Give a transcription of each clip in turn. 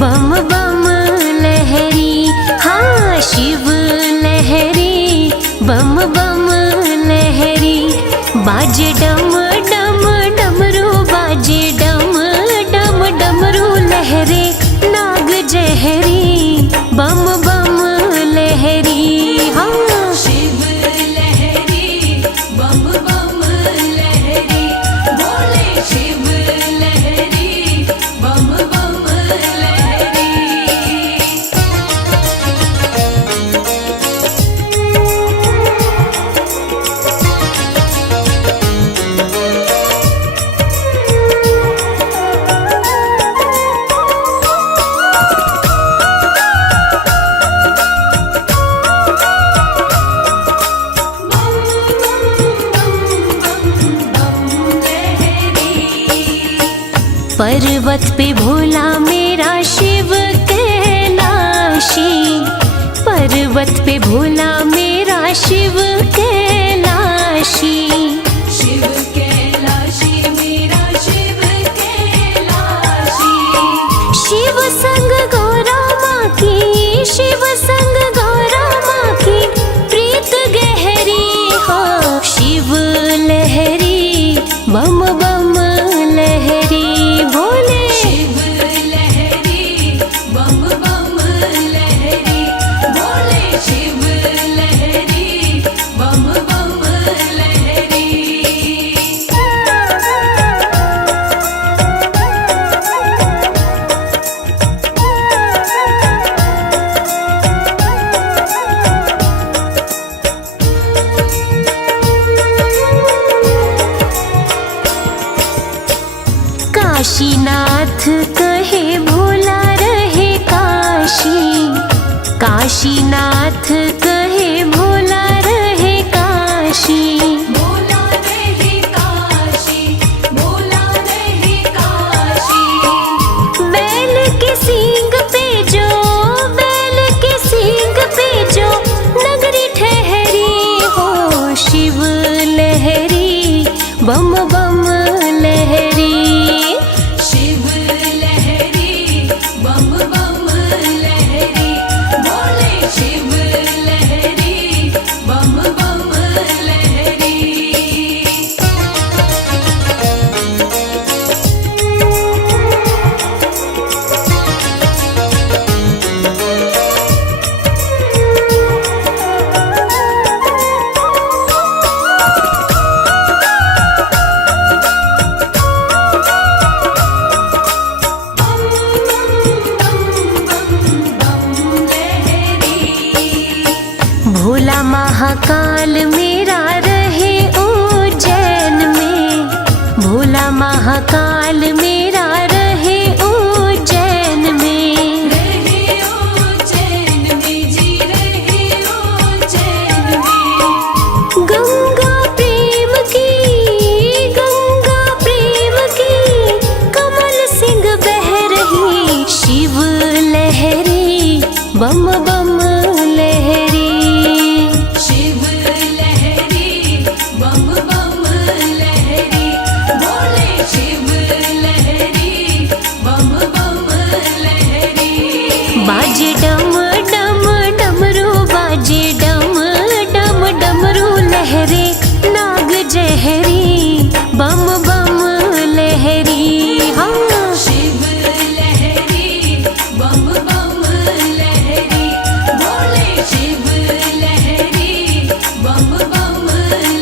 बम बम लहरी, हाँ शिव लहरी, बम बम लहरी। बाजे डम डम डमरू, बाजे डम डम डमरू लहरे नाग जहरी, बम बम लहरी, हाँ शिव लहरी, बम बम लहरी, बोले शिव लहरी, बम बम लहरी। पर्वत पे भोला मेरा शिव कैलाशी, पर्वत पे भोला मेरा शिव कैलाशी। शिव कैलाशी मेरा शिव कैलाशी, शिव संग गौरा माँ की, शिव संग गौरा माँ की प्रीत गहरी, हो शिव लहरी, बम बम लहरी, भोले शिव लहरी, बम बम लहरी, बोले शिव लहरी, बम बम लहरी। काशीनाथ कहे भोला रहे काशी, काशीनाथ कहे भोला रहे काशी। बोला रहे काशी, बोला रहे काशी, बैल के सींग पे जो, बैल के सींग पे जो नगरी ठहरी, हो शिव लहरी, बम बम लहरी। शिव लहरी, बम बम लहरी, बोले शिव लहरी, बम बम लहरी। भोला महाकाल मेरा रहे उज्जैन में, भोला महाकाल मेरा रहे उज्जैन में। रहे उज्जैन में जी, रहे उज्जैन में, गंगा प्रेम की, गंगा प्रेम की कमल सिंह बह रही, शिव लहरी, बम बम लहरी। शिव लहरी, बम बम लहरी, बोले शिव लहरी, बम बम लहरी। बाजे डम डम डमरू, बाजे डम डम डमरू लहरे नाग जहरी, बम बम लहरी, हाँ शिव लहरी, बम बम लहरी, बोले शिव लहरी, बम बम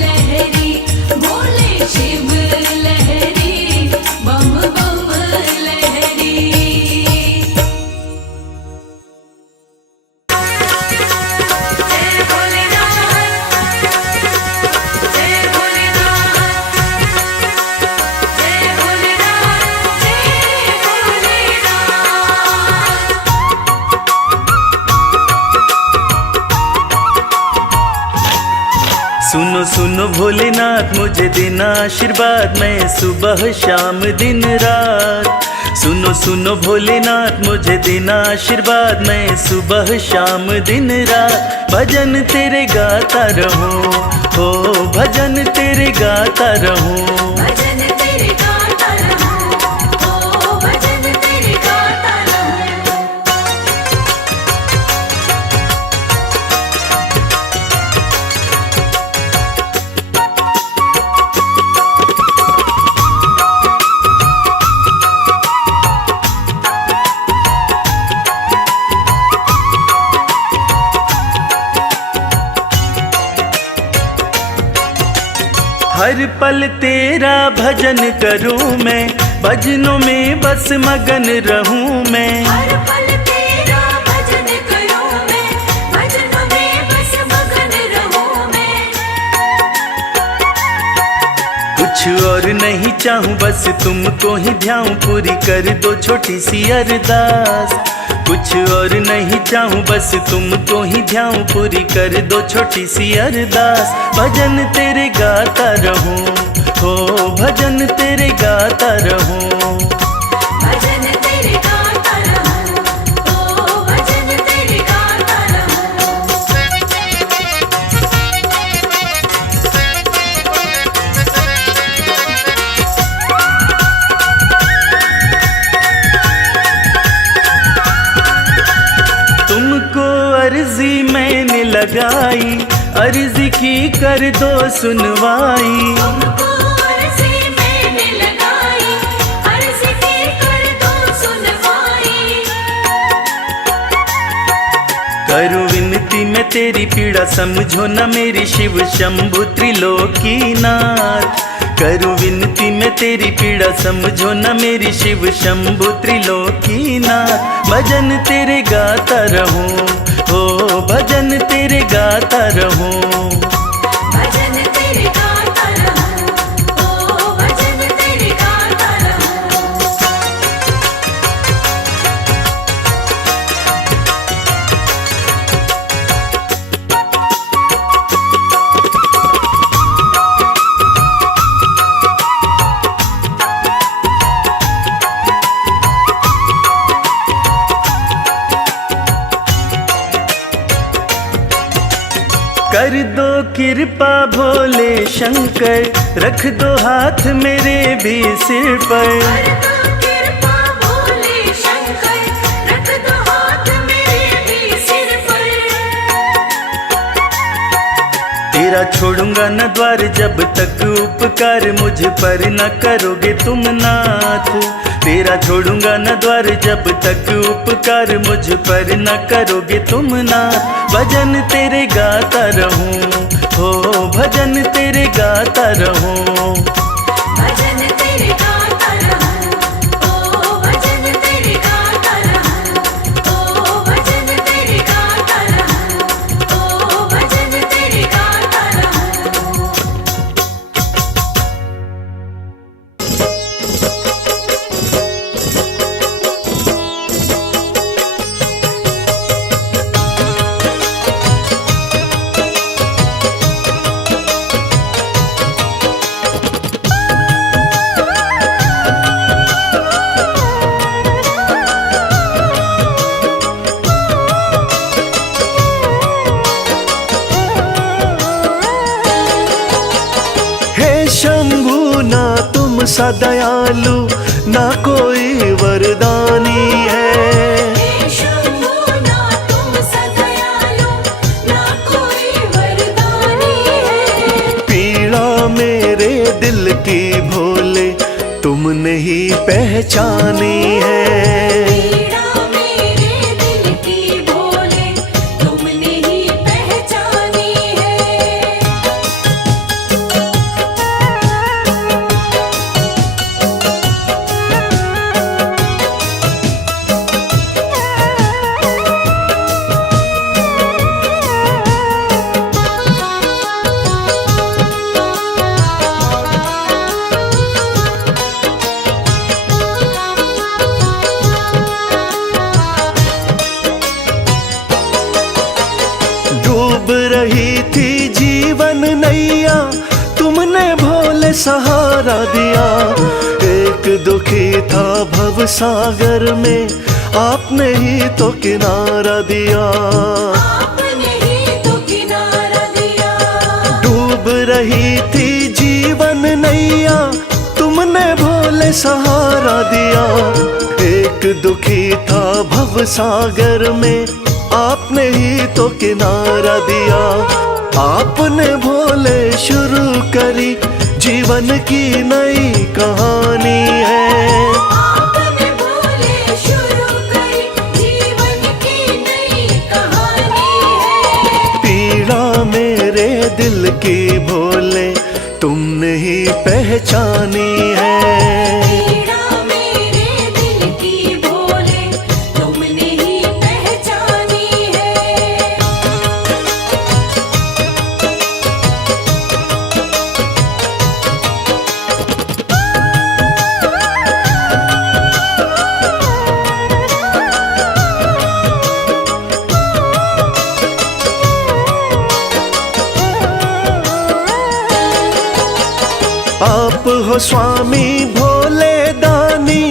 लहरी, बोले शिव लहरी, बम बम लहरी। जय भोलेनाथ, जय भोलेनाथ, जय भोलेनाथ, जय भोलेनाथ। सुनो सुनो भोलेनाथ मुझे देना आशीर्वाद, मैं सुबह शाम दिन रात। सुनो सुनो भोलेनाथ मुझे देना आशीर्वाद, मैं सुबह शाम दिन रात भजन तेरे गाता रहूं, हो भजन तेरे गाता रहूं। भजन तेरे गाता रहूं, ओ भजन तेरे गाता रहूं। हर पल तेरा भजन करूं मैं, भजनों में बस मगन रहूं मैं। हर पल तेरा भजन करूं मैं, भजनों में बस मगन रहूं मैं। कुछ और नहीं चाहूं बस तुमको ही ध्याऊं, पूरी कर दो छोटी सी अरदास। कुछ और नहीं चाहूं बस तुमको ही ध्याऊं, पूरी कर दो छोटी सी अरदास। भजन तेरे गाता रहूं, हो भजन तेरे गाता रहूं। भजन तेरे गाता रहूं, ओ भजन तेरे गाता रहूं। तुमको अर्जी मैंने लगाई, अर्जी की कर दो सुनवाई। तुमको अर्जी मैंने लगाई, अर्जी की कर दो सुनवाई। करूं विनती मैं तेरी पीड़ा, समझो न मेरी शिव शंभु त्रिलोकीनाथ। करूं विनती मैं तेरी पीड़ा, समझो न मेरी शिव शंभु त्रिलोकीनाथ। भजन तेरे गाता रहूं, हो भजन तेरे गाता रहूं। भजन तेरे गाता रहूं, ओ भजन तेरे गाता रहूं। कर दो कृपा भोले शंकर, रख दो हाथ मेरे भी सिर पर। कर दो कृपा भोले शंकर, रख दो हाथ मेरे भी सिर पर। तेरा छोड़ूंगा न द्वार जब तक उपकार मुझ पर न करोगे तुम नाथ। तेरा छोड़ूंगा न द्वार जब तक उपकार मुझ पर न करोगे तुम नाथ। भजन तेरे गाता रहूं, हो भजन तेरे गाता रहूं। भजन तेरे गाता रहूं, ओ भजन तेरे गाता रहूं। ओ भजन तेरे गाता रहूं, ओ भजन तेरे गाता रहूं। शंभु ना तुम सा दयालु, ना कोई वरदानी है। हे शंभु ना तुम सा दयालु, ना कोई वरदानी है। पीड़ा मेरे दिल की भोले तुमने ही पहचानी है। पीड़ा मेरे दिल की भोले तुमने ही पहचानी है। डूब रही थी जीवन नैया, तुमने भोले सहारा दिया। एक दुखी था भव सागर में, आपने ही तो किनारा दिया। आपने ही तो किनारा दिया। डूब रही थी जीवन नैया, तुमने भोले सहारा दिया। एक दुखी था भव सागर में, आपने ही तो किनारा दिया। आपने भोले शुरू करी जीवन की नई कहानी है। आपने भोले शुरू करी जीवन की नई कहानी है। पीड़ा मेरे दिल की भोले तुमने ही पहचानी है। पीड़ा मेरे दिल की भोले तुमने ही पहचानी है। आप हो स्वामी भोले दानी,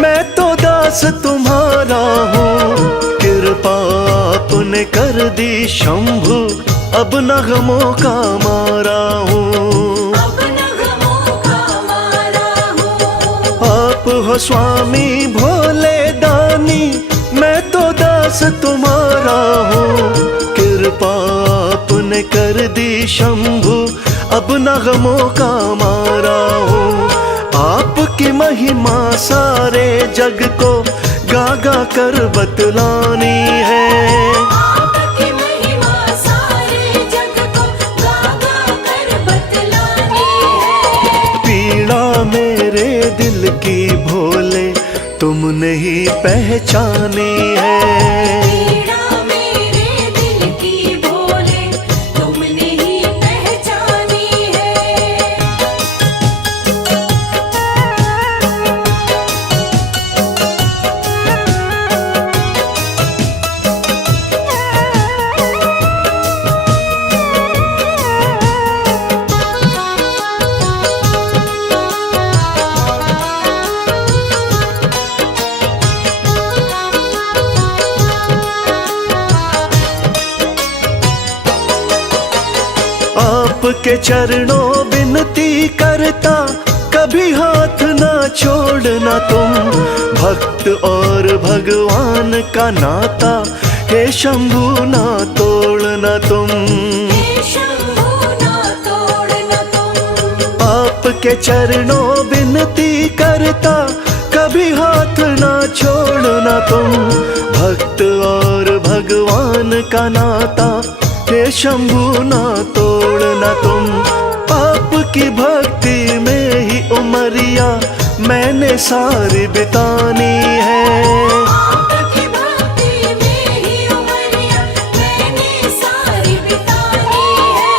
मैं तो दास तुम्हारा हूँ। कृपा आपने कर दी शंभु, अब न गमों का मारा हूँ। अब नगमों का मारा हूँ। आप हो स्वामी भोले दानी, मैं तो दास तुम्हारा हूँ। कृपा आपने कर दी शंभु, अब न गमों का मारा हूँ। आपकी महिमा सारे जग को गा गा कर बतलानी है। आपकी महिमा सारे जग को गा गा कर बतलानी है। पीड़ा मेरे दिल की भोले तुमने ही पहचानी है। पीड़ा मेरे दिल की भोले तुमने ही पहचानी है। आपके चरणों विनती करता, कभी हाथ ना छोड़ना तुम। भक्त और भगवान का नाता, हे शंभु ना तोड़ना तुम। हे शंभु ना तोड़ना तुम। आपके चरणों विनती करता, कभी हाथ ना छोड़ना तुम। भक्त और भगवान का नाता, हे शंभु ना तोड़ना तुम। आपकी भक्ति में ही उमरिया मैंने सारी बितानी है। आपकी भक्ति में ही उमरिया मैंने सारी बितानी है।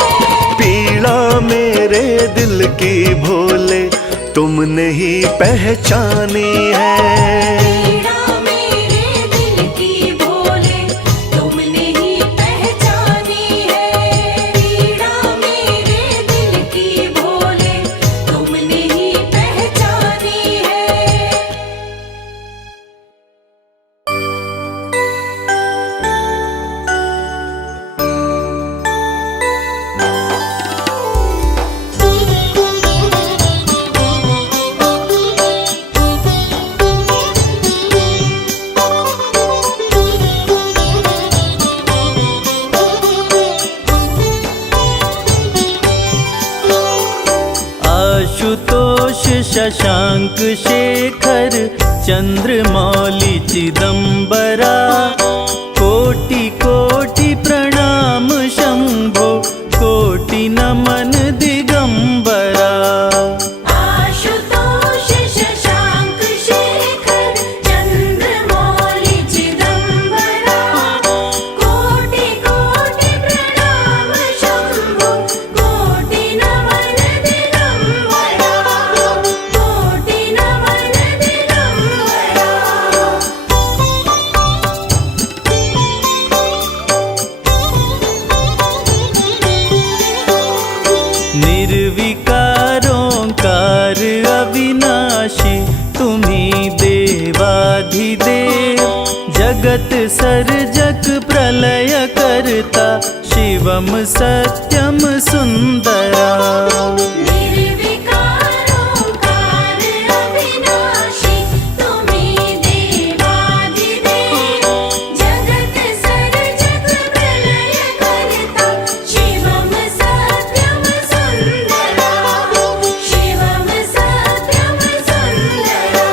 पीड़ा मेरे दिल की भोले तुमने ही पहचानी है। पीड़ा मेरे दिल की भोले तुमने ही पहचानी है। पीड़ा मेरे दिल की भोले तुमने ही पहचानी है। आशुतोष शशांक शेखर चंद्रमौली चिदंबरा, कोटि कोटि प्रणाम शंभो, कोटि नमन दिगंबरा। आशुतोष शशांक शेखर चंद्रमौली चिदंबरा, कोटि कोटि प्रणाम शंभो, कोटि नमन दिगंबरा, कोटि नमन दिगंबरा। निर्विकारोंकार अविनाशी, तुम्ही देवाधिदेव। जगत सर्जक प्रलय करता, शिवम सत्यम सुंदरा। निर्विकारोंकार अविनाशी, तुम्ही देवाधिदेव। जगत सर्जक प्रलय करता, शिवम सत्यम सुंदरा, शिवम सत्यम सुंदरा।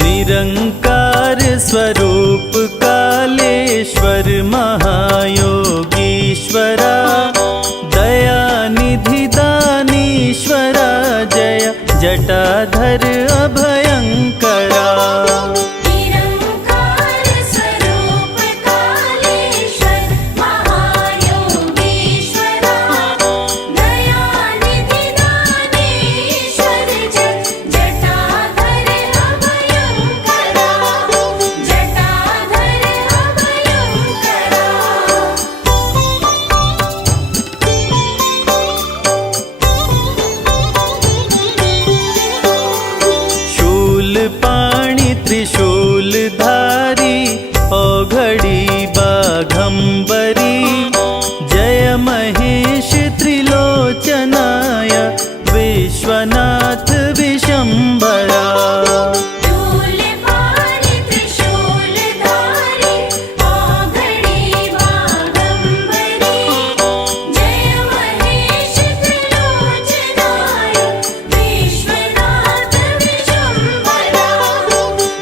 निरंकार स्वरूप काले जटाधर अभयंकरा। निरंकार स्वरूप कालेश्वर महायोगीश्वरा। दयानिधि दानेश्वर जटाधर अभयंकरा। जटाधर अभयंकरा। शूलपाणि त्रिशूलधारी औघड़ी बाघंबरी। जय महेश त्रिलोचनाय विश्वनाथ विशंभरा। शूलपाणि त्रिशूलधारी औघड़ी बाघंबरी। जय महेश त्रिलोचनाय विश्वनाथ विशंभरा।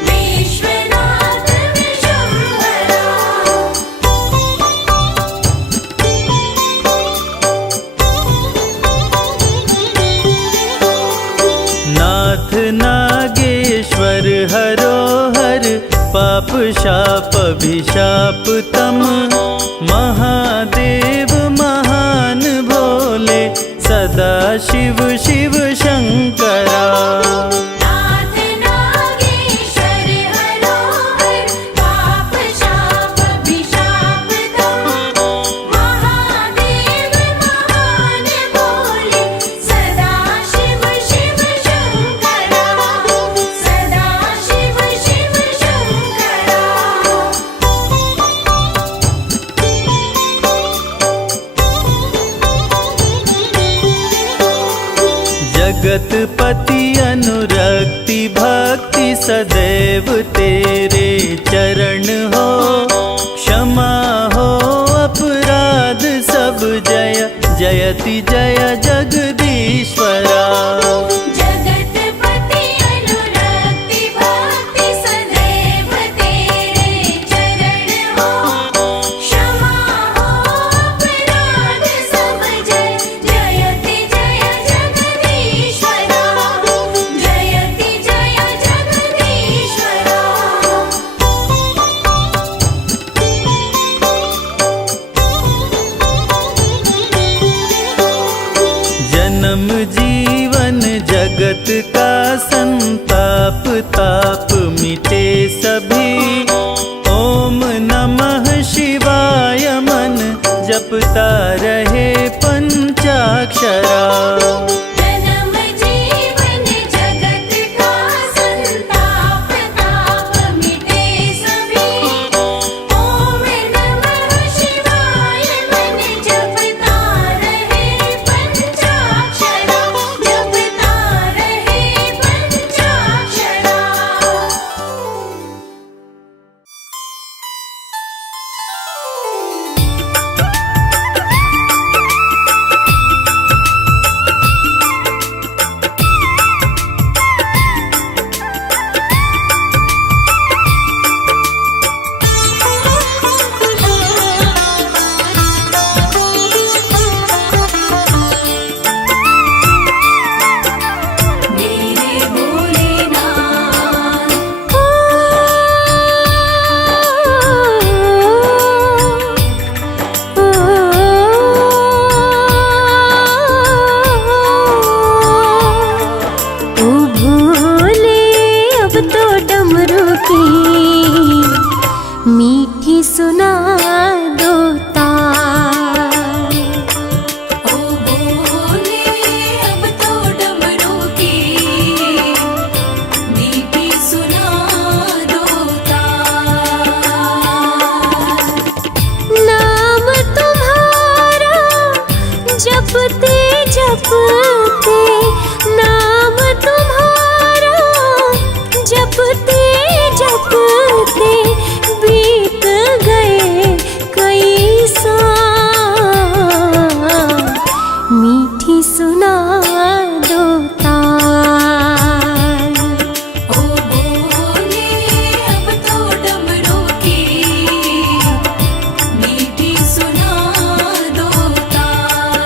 विश्वनाथ विशंभरा। नाथ नागेश्वर हरोहर पाप शाप अभिशाप तम। महादेव महान भोले सदा शिव शिव शंकरा। नाथ नागेश्वर हरोहर पाप शाप अभिशाप तम। महादेव महान भोले सदा शिव शिव शंकरा। सदा शिव शिव शंकरा। जगतपति अनुरक्ति भक्ति सदैव तेरे चरण हो। क्षमा हो अपराध सब जय जयति जय जगदीश्वरा। जगतपति अनुरक्ति भक्ति सदैव तेरे चरण हो। क्षमा हो अपराध सब जय जयति जय जगदीश्वरा। जयति जय जगदीश्वरा। जन्म जीवन जगत का संताप ताप मिटे सभी। ओम नमः शिवाय मन जपता रहे पंचाक्षरा। जन्म जीवन जगत का संताप ताप मिटे सभी। ओम नमः शिवाय मन जपता रहे पंचाक्षरा। जपता रहे पंचाक्षरा। मेरे भोलेनाथ। ओ भोले अब तो डमरू की मीठी सुना दो तार। ओ भोले अब तो डमरू की मीठी सुना दो तार। नाम तुम्हारा जपते जपते नाम तुम्हारा जपते जपते बीत गए कई साल। मीठी सुना दो तार। ओ भोले अब तो डमरू की मीठी सुना दो तार।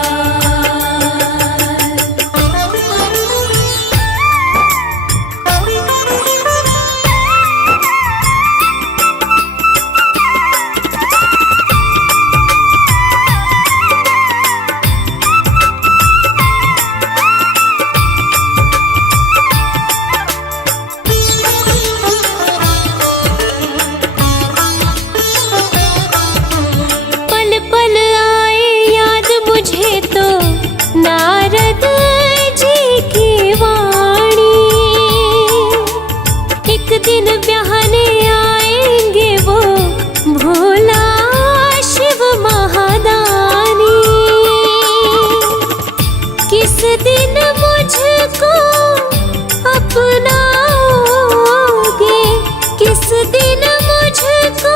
किस दिन मुझको अपनाओगे, किस दिन मुझको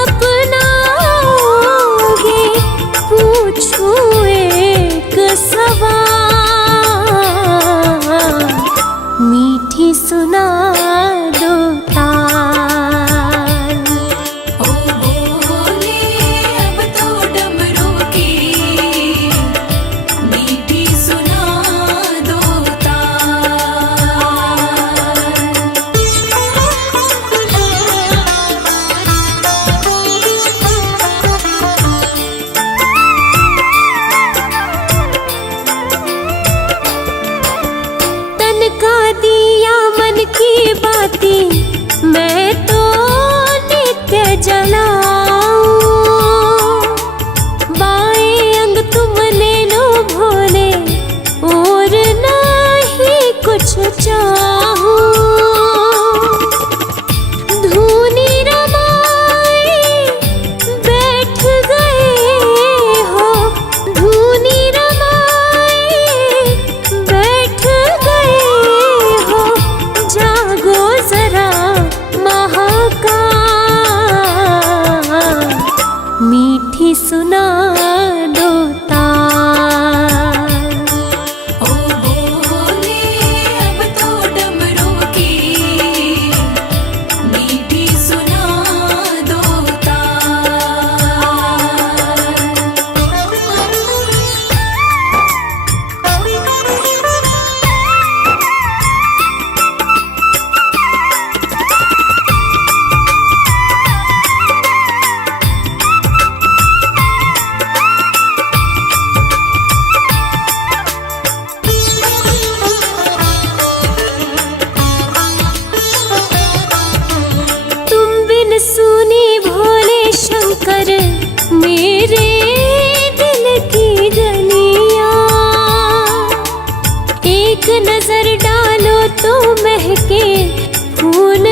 अपनाओगे, पूछूं एक सवाल, मीठी सुना दो ताल। ओ बोले अब तो डमरू की मीठी सुना दो तन का दिया मन की बातें मैं तो नित्य जलाऊं, बाएं अंग तुम ले लो भोले और नहीं कुछ चाहूं, धूनी रमाए बैठ गए हो, धूनी रमाए बैठ गए हो, जागो जरा महाकाल, मीठी सुना दो ताल। ओ बोले अब तो डमरू की मीठी सुना दो तुम बिन सुनी भोले शंकर मेरे दिल की गलियां, एक नजर डालो तो महके फूल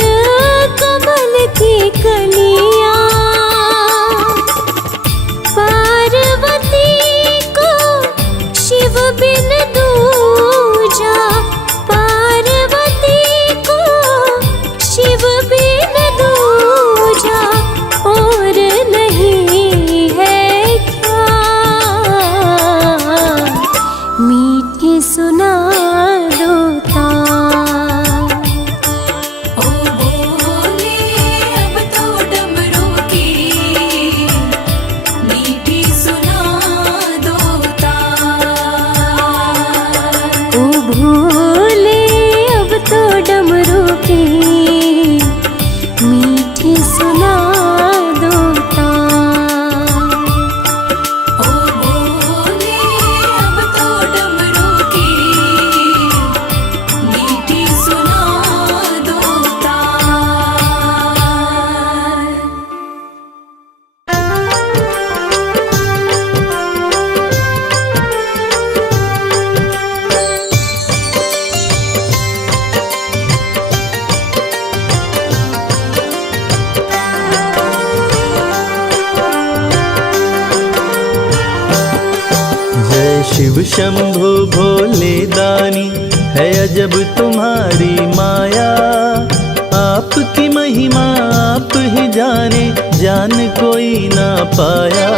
कमल की कलियां, पार्वती को शिव बिन दूजा, पार्वती को शिव बिन दूजा और नहीं है क्या, मीठी सुना दो ताल। ओ बोले अब तो डमरू की मीठी सुना दो ओ भोले अब तो डमरू की मीठी सुना दो ताल। ओ बोले अब तो डमरू की मीठी सुना दो जय शिव शंभु भोले दानी, है अजब तुम्हारी माया, आपकी महिमा आप ही जाने, जान कोई ना पाया।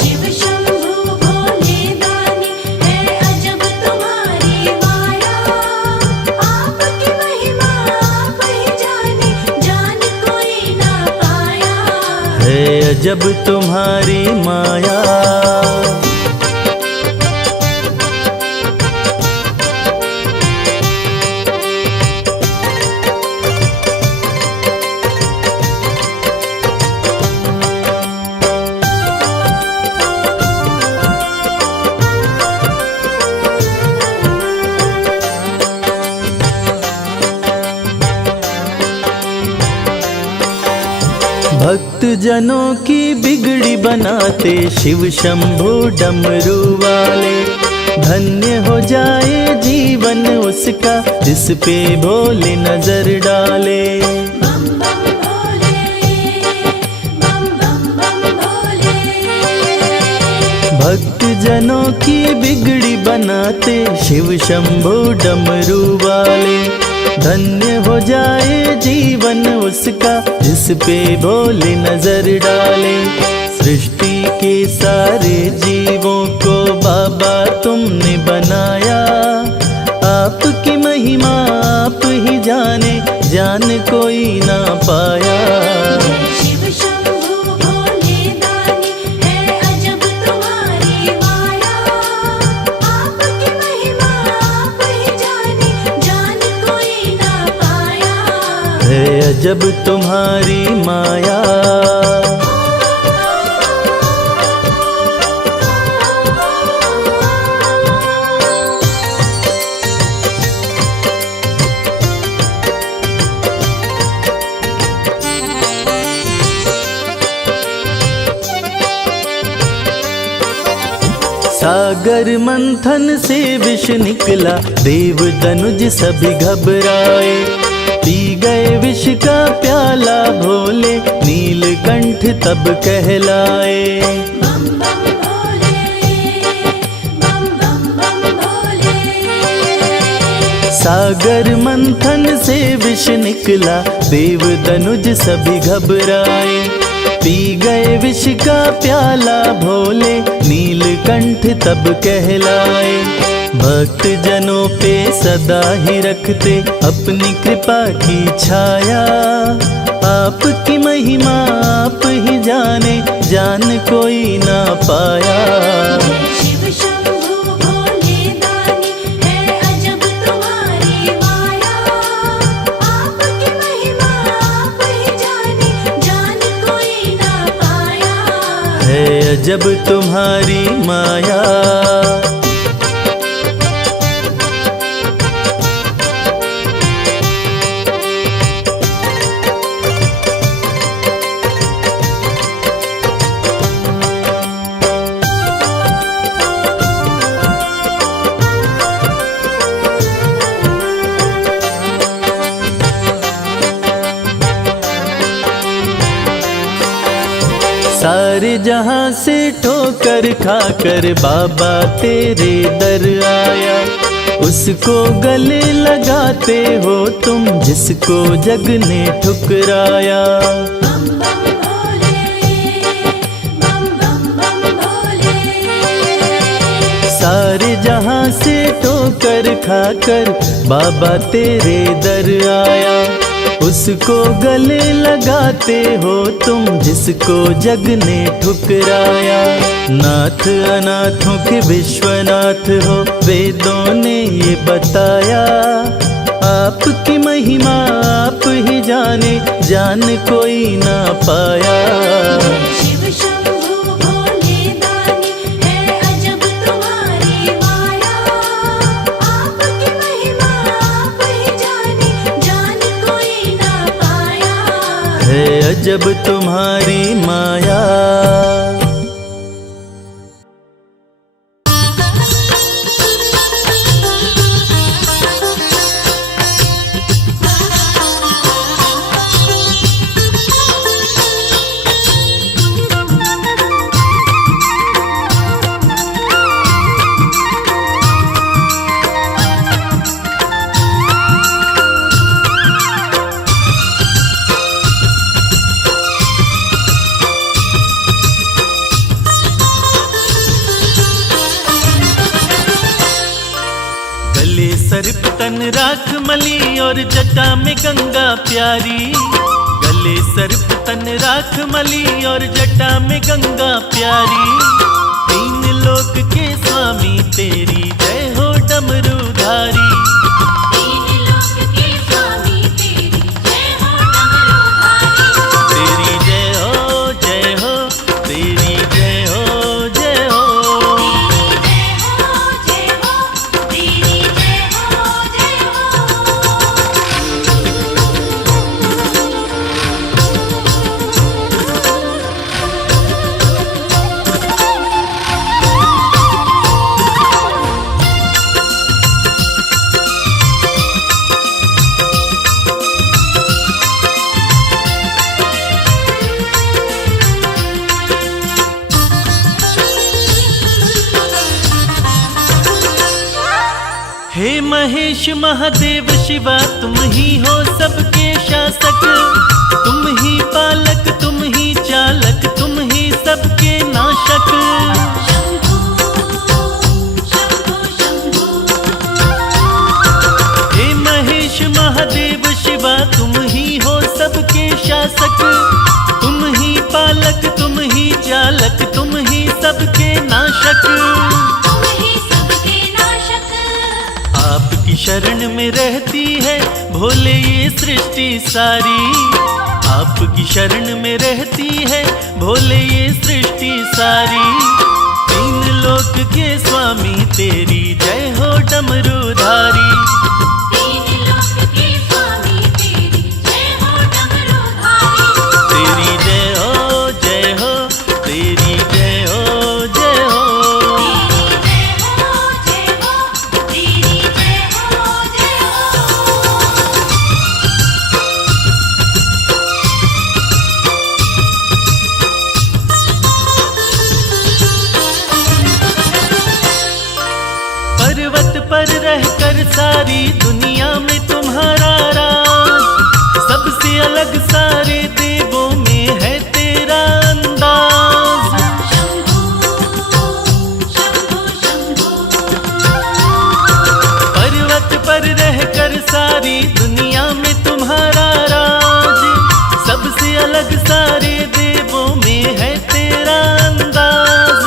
शिव शंभु भोले दानी, है अजब तुम्हारी माया, आपकी महिमा आप ही जाने, जान कोई ना पाया। है अजब तुम्हारी माया। भक्त जनों की बिगड़ी बनाते शिव शंभु डमरू वाले, धन्य हो जाए जीवन उसका जिस पे भोले नजर डाले। बम बम भोले, बम बम बम भोले। भक्त भक्त जनों की बिगड़ी बनाते शिव शंभु डमरू वाले। धन्य हो जाए जीवन उसका जिस पे भोले नजर डाले। सृष्टि के सारे जीवों को बाबा तुमने बनाया। आपकी महिमा आप ही जाने, जान कोई ना पाया। शिव शंभु भोले दानी है अजब तुम्हारी माया। आपकी महिमा आप ही जाने, जान कोई ना पाया। है अजब तुम्हारी माया। सागर मंथन से विष निकला, देव दनुज सभी घबराए। पी गए विष का प्याला भोले, नीलकंठ तब कहलाए। बम बम भोले, बम बम बम भोले। सागर मंथन से विष निकला, देव दनुज सभी घबराए। पी गए विष का प्याला भोले, नीलकंठ तब कहलाए। भक्त जनों पे सदा ही रखते अपनी कृपा की छाया। आपकी महिमा आप ही जाने, जान कोई ना पाया। शिव शंभु भोले दानी है अजब तुम्हारी माया। आपकी महिमा आप ही जाने, जान कोई ना पाया। है अजब तुम्हारी माया। सारे जहां से ठोकर खाकर बाबा तेरे दर आया। उसको गले लगाते हो तुम जिसको जग ने ठुकराया। बम बम भोले, बम बम बम भोले। सारे जहां से ठोकर खाकर बाबा तेरे दर आया। उसको गले लगाते हो तुम जिसको जग ने ठुकराया। नाथ अनाथों के विश्वनाथ हो, वेदों ने ये बताया। आपकी महिमा आप ही जाने, जान कोई ना पाया। शिव शंभु भोले दानी है अजब तुम्हारी माया। आपकी महिमा आप ही जाने, जान कोई ना पाया। है अजब तुम्हारी माया। सर्प तन राख मली और जटा में गंगा प्यारी। गले सर्प तन राख मली और जटा में गंगा प्यारी। तीन लोक के स्वामी तेरी जय हो डमरूधारी। तीन लोक के स्वामी तेरी जय हो डमरूधारी। तेरी जय हो जय हो, तेरी जय हो जय हो। हे महेश महादेव शिवा तुम ही हो सबके शासक, तुम ही पालक तुम ही चालक तुम ही सबके नाशक। हे महेश महादेव शिवा तुम ही हो सबके शासक, तुम ही पालक तुम ही चालक तुम ही सबके नाशक। आपकी शरण में रहती है भोले ये सृष्टि सारी, आपकी शरण में रहती है भोले ये सृष्टि सारी। तीन लोक के स्वामी तेरी जय हो डमरूधारी। तेरी जय हो जय हो, तेरी जय हो जय हो। पर्वत पर रहकर सारी दुनिया में तुम्हारा राज, सबसे अलग सारे देवों में है तेरा अंदाज। पर्वत पर रहकर सारी दुनिया में तुम्हारा राज, सबसे अलग सारे देवों में है तेरा अंदाज।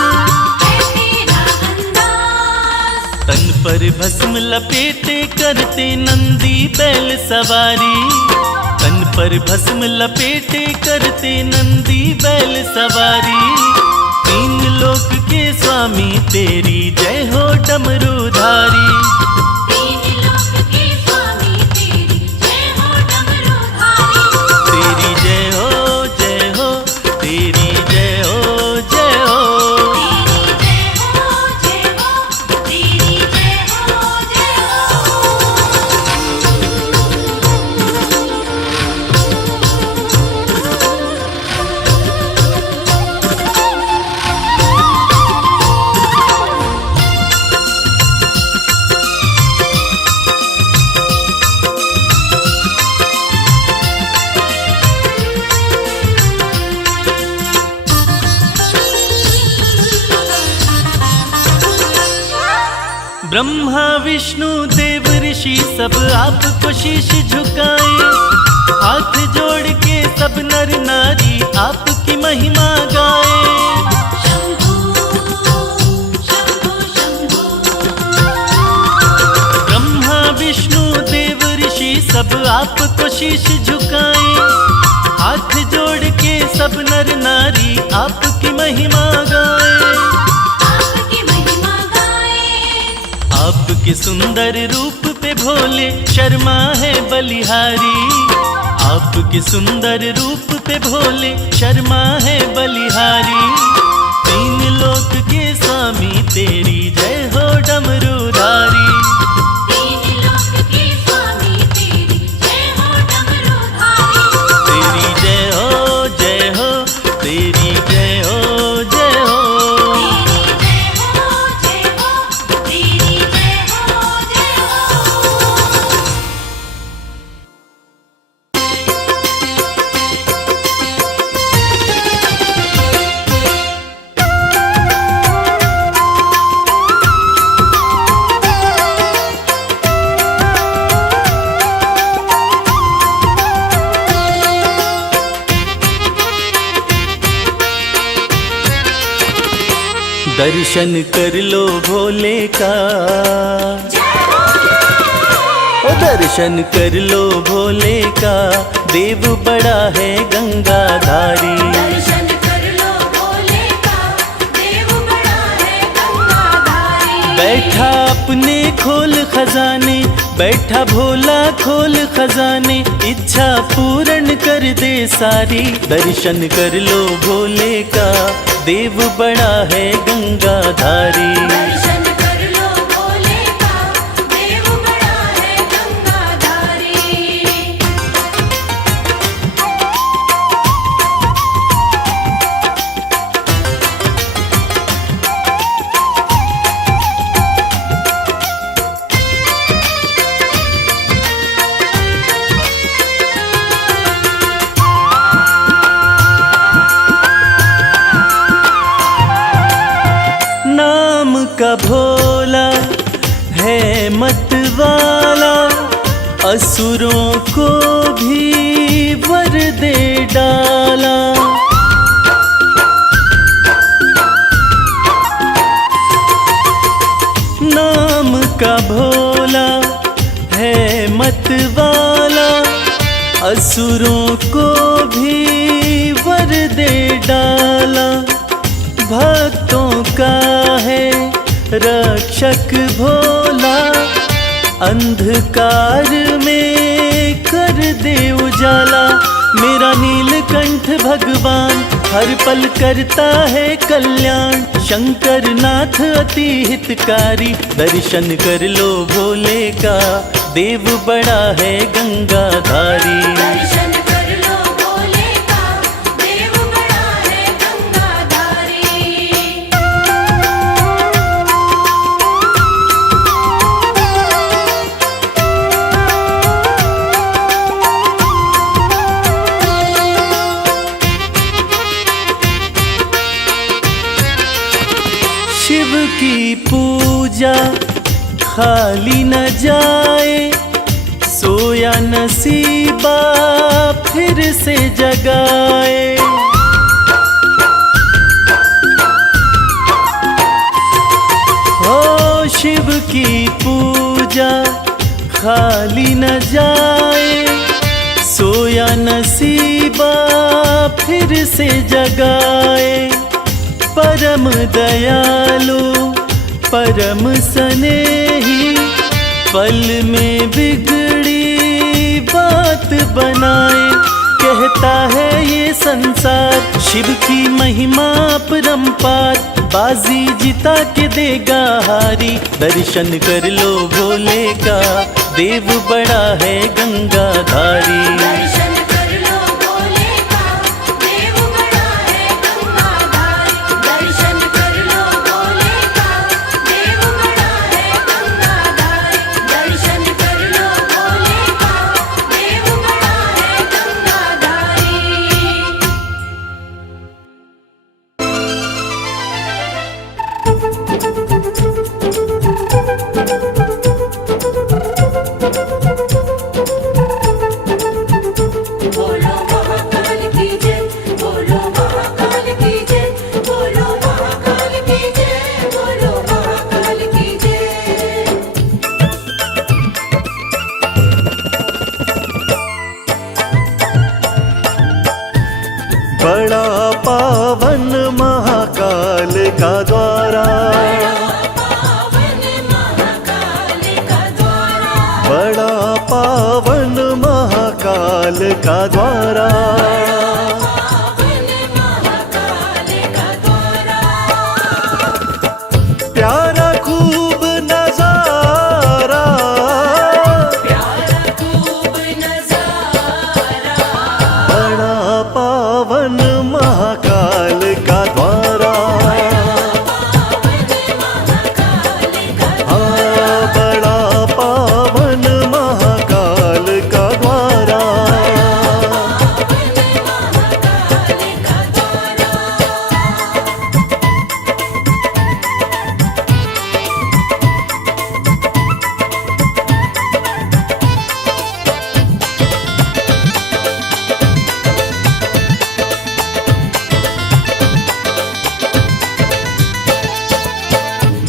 तन पर भस्म लपेटे करते नंदी बैल सवारी, तन पर भस्म लपेटे करते नंदी बैल सवारी। तीन लोक के स्वामी तेरी जय हो डमरूधारी। तेरी जय हो जय हो, तेरी जय हो जय हो। ब्रह्मा विष्णु देव ऋषि सब आपको शीश झुकाए, हाथ जोड़ के सब नर नारी आपकी महिमा गाए। ब्रह्मा विष्णु देव ऋषि सब आपको शीश झुकाए, हाथ जोड़ के सब नर नारी आपकी महिमा गाए। आपके सुंदर रूप पे भोले शर्मा है बलिहारी, आपके सुंदर रूप पे भोले शर्मा है बलिहारी। तीन लोक के स्वामी तेरी जय हो डमरूधारी। तेरी जय हो जय हो, तेरी जय हो जय हो। दर्शन कर लो भोले का, ओ दर्शन कर लो भोले का, देव बड़ा है गंगाधारी। दर्शन कर लो भोले का, देव बड़ा है गंगाधारी। बैठा अपने खोल खजाने, बैठा भोला खोल खजाने, इच्छा पूर्ण कर दे सारी। दर्शन कर लो भोले का, देव बड़ा है गंगाधारी। दर्शन कर लो भोले का, देव बड़ा है गंगाधारी। भोला है मत वाला, असुरों को भी वर दे डाला। नाम का भोला है मत वाला, असुरों को भी वर दे डाला। भक्तों का है रक्षक भोला, अंधकार में कर दे उजाला। मेरा नीलकंठ भगवान हर पल करता है कल्याण, शंकर नाथ अति हितकारी। दर्शन कर लो भोले का, देव बड़ा है गंगाधारी। दर्शन कर लो भोले का, देव बड़ा है गंगाधारी। शिव की पूजा खाली न जाए, सोया नसीबा फिर से जगाए। हो शिव की पूजा खाली न जाए, सोया नसीबा फिर से जगाए। परम दयालु परम स्नेही, पल में बिगड़ी बात बनाए। कहता है ये संसार शिव की महिमा परम्पार, बाजी जिता के देगा हारी। दर्शन कर लो भोले का, देव बड़ा है गंगाधारी। दर्शन कर लो भोले का, देव बड़ा है गंगाधारी। दर्शन कर लो भोले का, देव बड़ा है गंगाधारी। दर्शन कर लो भोले का, देव बड़ा है गंगाधारी। बोलो महाकाल की जय, बोलो महाकाल की जय, बोलो महाकाल की जय, बोलो महाकाल की जय। बड़ा पावन महाकाल का द्वारा, पावन महाकाल का द्वारा, बड़ा पावन महाकाल का द्वारा। पावन महाकाल का द्वारा। प्यारा खूब नजारा, प्यारा खूब नजारा, बड़ा पावन महाकाल का द्वारा। पावन महाकाल का हाँ, बड़ा पावन महाकाल का द्वारा। महाकाल का द्वारा।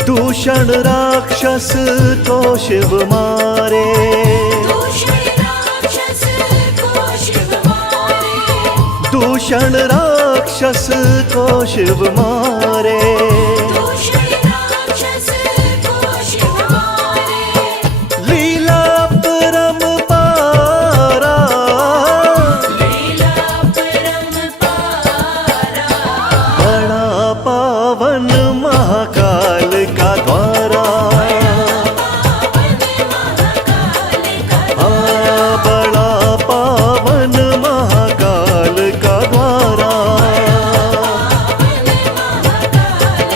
दूषण राक्षस को शिव मारे, दूषण राक्षस को शिव मारे, दूषण राक्षस को शिव मारे। दूषण राक्षस को शिव मारे। लीला परम्पारा, लीला परम्पारा, बड़ा पावन महाकाल का द्वारा। पावन महाकाल का हाँ, बड़ा पावन महाकाल का द्वारा। पावन महाकाल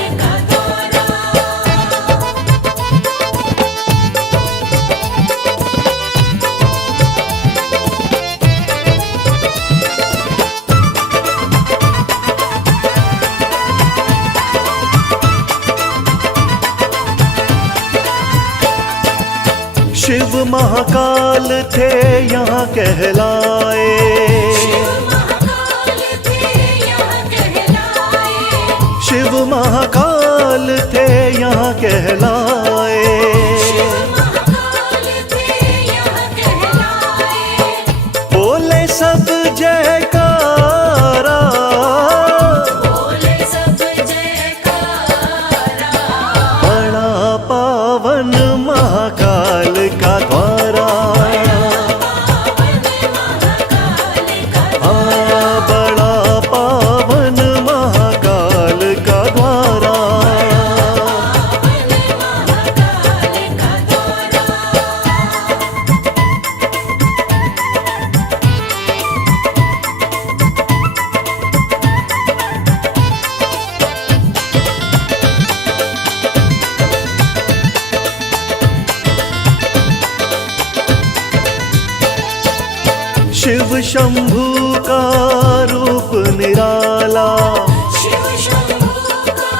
शिव महाकाल थे यहाँ कहलाए, महाकाल थे यहाँ कहलाए, शिव महाकाल थे यहाँ कहलाए। महाकाल थे यहाँ कहलाए, बोले सब जयकारा, बोले सब जयकारा, बड़ा पावन महाकाल का द्वारा, हाँ बड़ा पावन महाकाल का द्वारा। शिव शंभू का रूप निराला, शिव शंभू का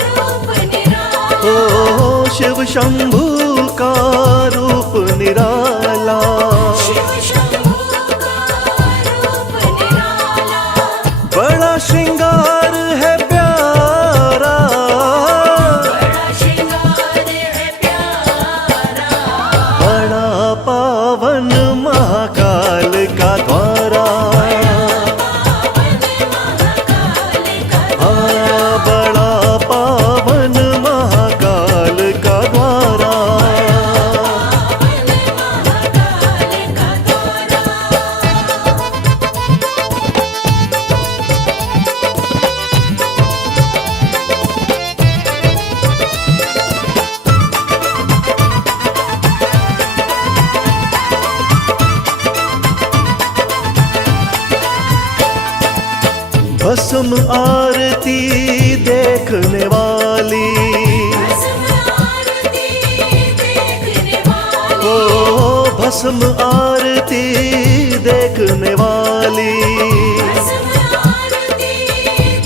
रूप निराला, ओ शिव शंभू का रूप निराला, शिव शंभू का रूप निराला, बड़ा श्रृंगार है प्यारा, बड़ा श्रृंगार है प्यारा, बड़ा पावन महाकाल का द्वारा, हाँ बड़ा पावन महाकाल का द्वारा। भस्म आरती देखने वाली, भस्म आरती देखने वाली, ओ भस्म आरती देखने वाली, भस्म आरती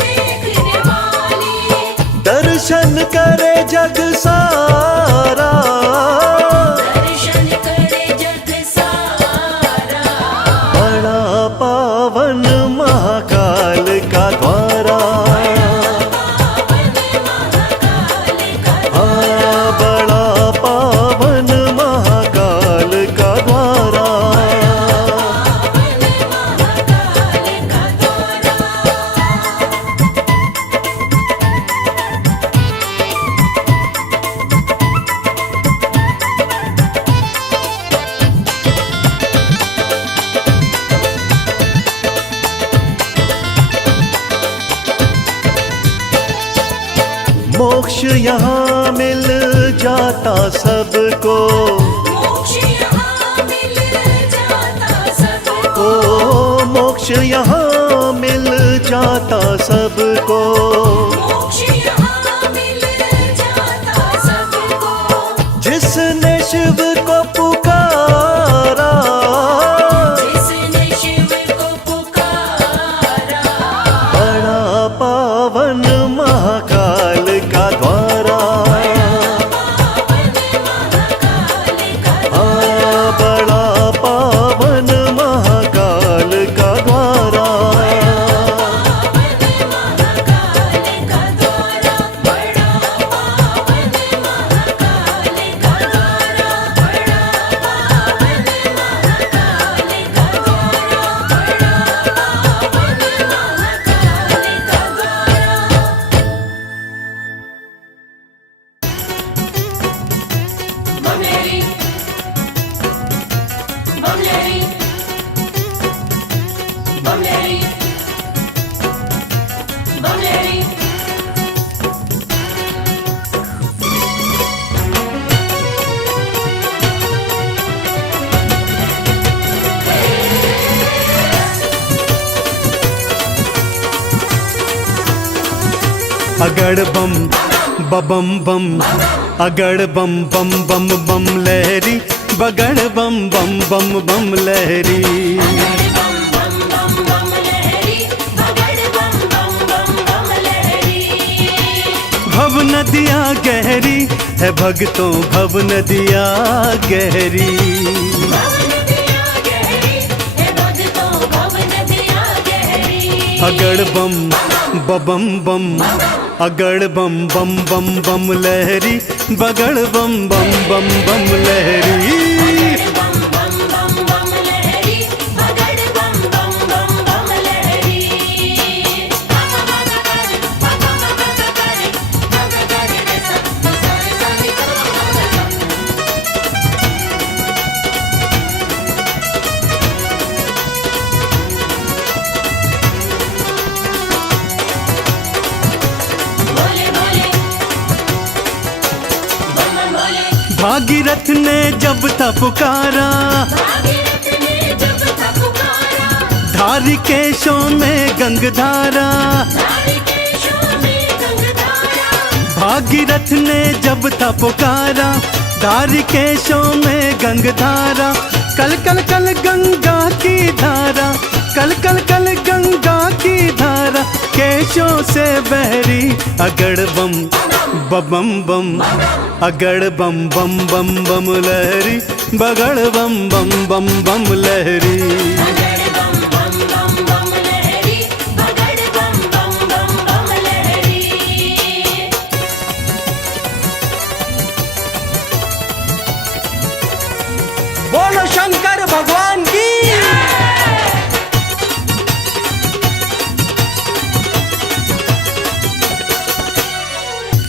देखने वाली, दर्शन करे जग सारा, दर्शन करे जग सारा, बड़ा पावन महाकाल का द्वारा, हाँ बड़ा पावन महाकाल का द्वारा। मोक्ष यहाँ मिल जाता सबको, मोक्ष यहाँ मिल जाता सबको, ओ मोक्ष यहाँ मिल जाता सबको, मोक्ष यहाँ मिल जाता सबको, जिसने शिव को पुकारा, जिसने शिव को पुकारा, बड़ा पावन महाकाल का द्वारा, हाँ बड़ा पावन महाकाल का द्वारा। बमलेरी बमलेरी बमलेरी बमलेरी अगड़ बम बबम बम, अगड़ बम बम बम बम लहरी, बगड़ बम बम बम बम लहरी। बम बम बम बम लहरी, बगड़ बम बम बम बम लहरी। भव नदियाँ गहरी है भक्तों, भव नदियाँ गहरी। भव नदियाँ गहरी है भक्तों, भव नदियाँ गहरी। अगड़ बम बम बम, अगड़ बम बम बम बम लहरी, बगड़ बम बम बम बम लहरी। बम बम बम बम लहरी, बगड़ बम बम बम बम लहरी। पापा माता करे, पापा माता करे, माता करे रे सब सारे सारे करो। भोले भोले बम बम भोले। भागीरथ ने जब था पुकारा, भागीरथ ने जब था पुकारा, धारी केशों में गंगधारा। धारी केशों में गंगधारा। भागीरथ ने जब था पुकारा, धारी केशों में गंगधारा। कल कल कल गंगा की धारा, कल कल कल गंगा की धारा, केशों से बहरी। अगड़ बम बम बम, अगड़ बम बम बम बम लहरी, बगड़ बम बम बम बम लहरी। बगड़ बम बम बम बम लहरी, बगड़ बम बम बम बम लहरी। बोलो शंकर भगवान की।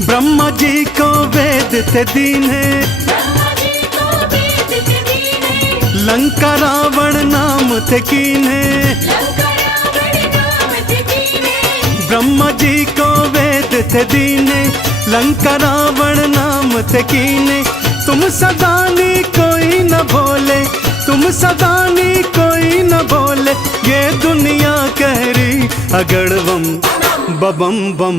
ब्रह्मा जी को वेद थे दीने, ब्रह्मा जी को वेद थे दीने, लंका रावण नाम थे कीने। लंका रावण नाम थे दीने। ब्रह्मा जी को वेद थे दीने, लंका रावण नाम थे कीने। तुम सदानी कोई न भोले, तुम सदानी कोई न भोले, ये दुनिया कह रही। अगड़ बम बम बम,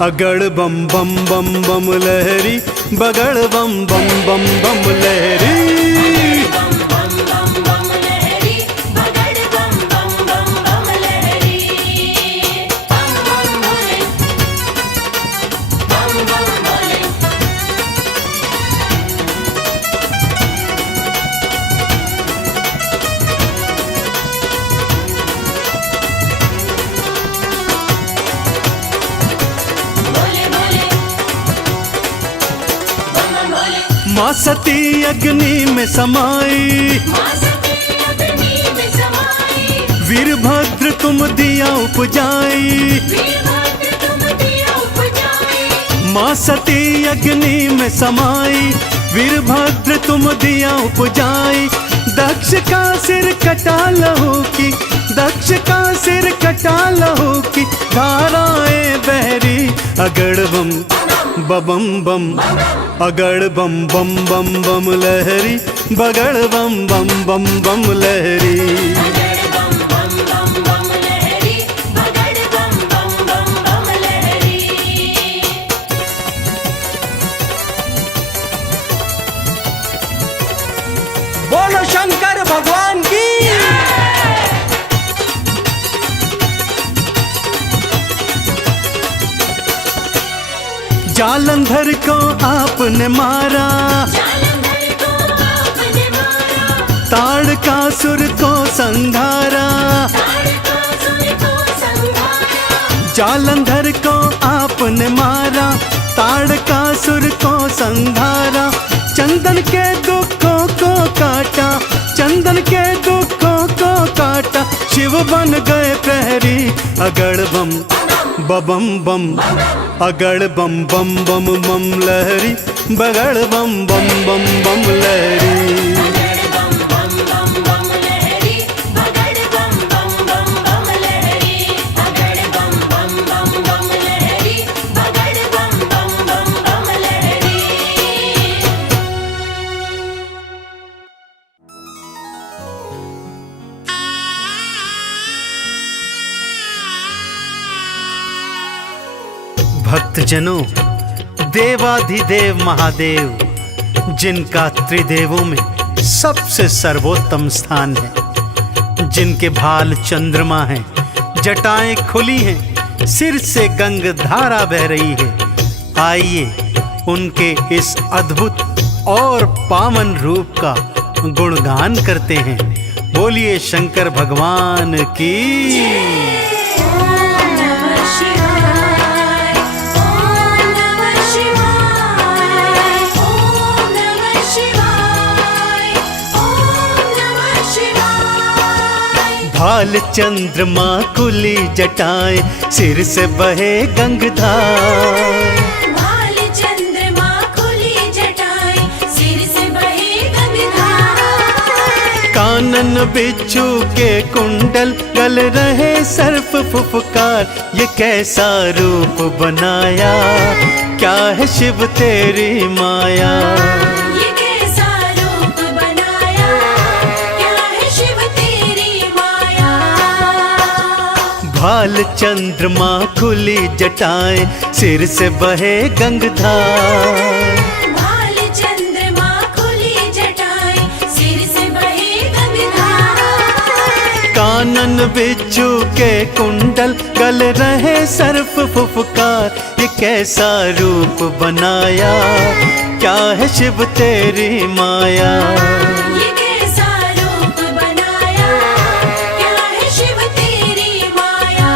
अगड़ बम बम बम बम लहरी, बगड़ बम बम बम बम लहरी। बम बम बम बम लहरी, बगड़ बम बम बम बम लहरी। बम बम भोले, बम बम भोले। भोले भोले बम बम भोले। माँ सती अग्नि में समाई, माँ सती अग्नि में समाई, वीरभद्र तुम दिया उपजाई। वीरभद्र तुम दिया उपजाई। माँ सती अग्नि में समाई, वीरभद्र तुम दिया उपजाई। दक्ष का सिर कटा लहू की, दक्ष का सिर कटा लहू की, धाराएं बहरी। अगड़ बम बम बम, अगड़ बम बम बम बम लहरी, बगड़ बम बम बम बम लहरी। बगड़ बम बम बम बम लहरी, बगड़ बम बम बम बम लहरी। बोलो शंकर भगवान की। जालंधर को आपने मारा, जालंधर को आपने मारा, ताड़कासुर को संघारा। ताड़कासुर को संहारा। जालंधर को आपने मारा, ताड़कासुर को संघारा। चंदन के दुखों को काटा, चंदन के दुखों को काटा, शिव बन गए प्रहरी। अगड़ बम बम बम, अगड़ बम बम बम बम लहरी, बगड़ बम बम बम बम लहरी। बगड़ बम बम बम बम लहरी, बगड़ बम बम बम बम लहरी। बगड़ बम बम बम बम लहरी, बगड़ बम बम बम बम लहरी। भक्तजनों, देवाधिदेव महादेव, जिनका त्रिदेवों में सबसे सर्वोत्तम स्थान है, जिनके भाल चंद्रमा हैं, जटाएं खुली हैं, सिर से गंग धारा बह रही है, आइए उनके इस अद्भुत और पावन रूप का गुणगान करते हैं। बोलिए शंकर भगवान की। ओम नमः शिवाय, ओम नमः शिवाय, ओम नमः शिवाय, ओम नमः शिवाय। भाल चंद्रमा खुली जटाएं, सिर से बहे गंगधार। भाल चंद्रमा खुली जटाएं, सिर से बहे गंगाधार। कानन बिच्छू के कुंडल, गल रहे सर्प फुफकार। ये कैसा रूप बनाया, क्या है शिव तेरी माया। ये कैसा रूप बनाया, क्या है शिव तेरी माया। भाल चंद्रमा खुली जटाएं, सिर से बहे गंगधार। भाल चंद्रमा खुली जटाएं, सिर से बहे गंगाधार। कानन बिच्छू के कुंडल, गल रहे सर्प फुफकार। ये कैसा रूप बनाया, क्या है शिव तेरी माया। ये कैसा रूप बनाया, क्या है शिव तेरी माया।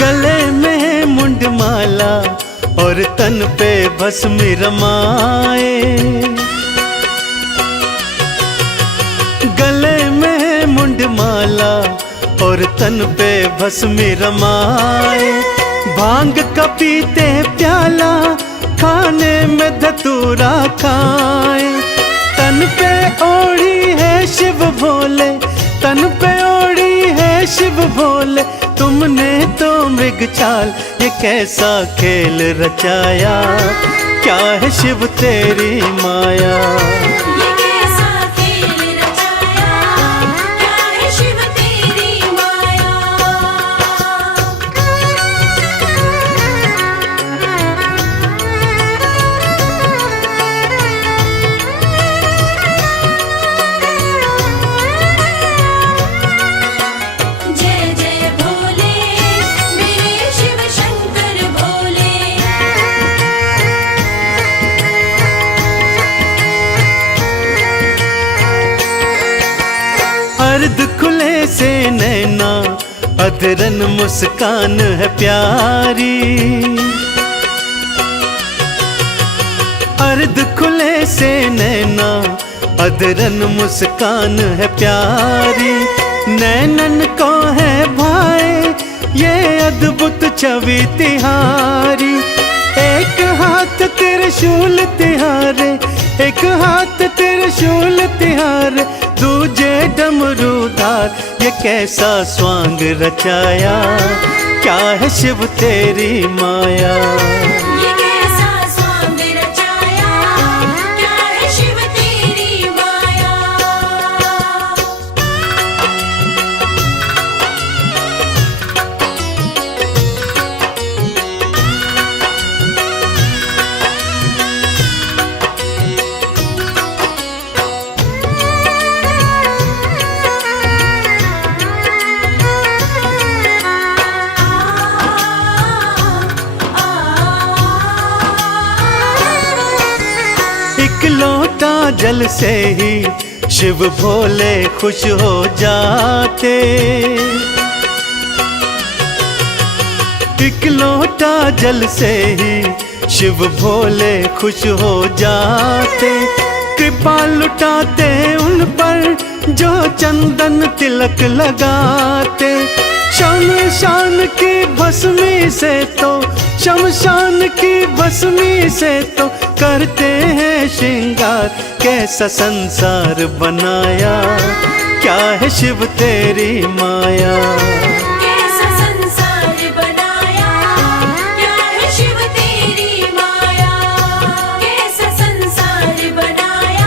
गले में मुंडमाला और तन पे भस्म रमाए। गले में मुंडमाला और तन पे भस्म रमाए। भांग का पीते प्याला, खाने में धतूरा खाए। तन पे ओढ़ी है शिव भोले, तन पे ओढ़ी है शिव भोले। तुमने तो मृग चाल, ये कैसा खेल रचाया, क्या है शिव तेरी माया। ये कैसा खेल रचाया, क्या है शिव तेरी माया। जय जय भोले, मेरे शिव शंकर भोले। अर्ध खुले से नैना, अधरन मुस्कान है प्यारी। अर्ध खुले से नैना, अधरन मुस्कान है प्यारी। नैनन को है भाई ये अद्भुत छवि तिहारी। एक हाथ त्रिशूल तिहारे, एक हाथ त्रिशूल तिहारे। दूजे डमरूधार, ये कैसा स्वांग रचाया, क्या है शिव तेरी माया। ये कैसा स्वांग रचाया, क्या है शिव तेरी माया। एक लोटा जल से ही शिव भोले खुश हो जाते। एक लोटा जल से ही शिव भोले खुश हो जाते। कृपा लुटाते उन पर जो चंदन तिलक लगाते। शमशान की भस्मी से तो, शमशान की भस्मी से तो करते हैं श्रृंगार। कैसा संसार बनाया, क्या है शिव तेरी माया। कैसा संसार बनाया, क्या है शिव तेरी माया। कैसा संसार बनाया,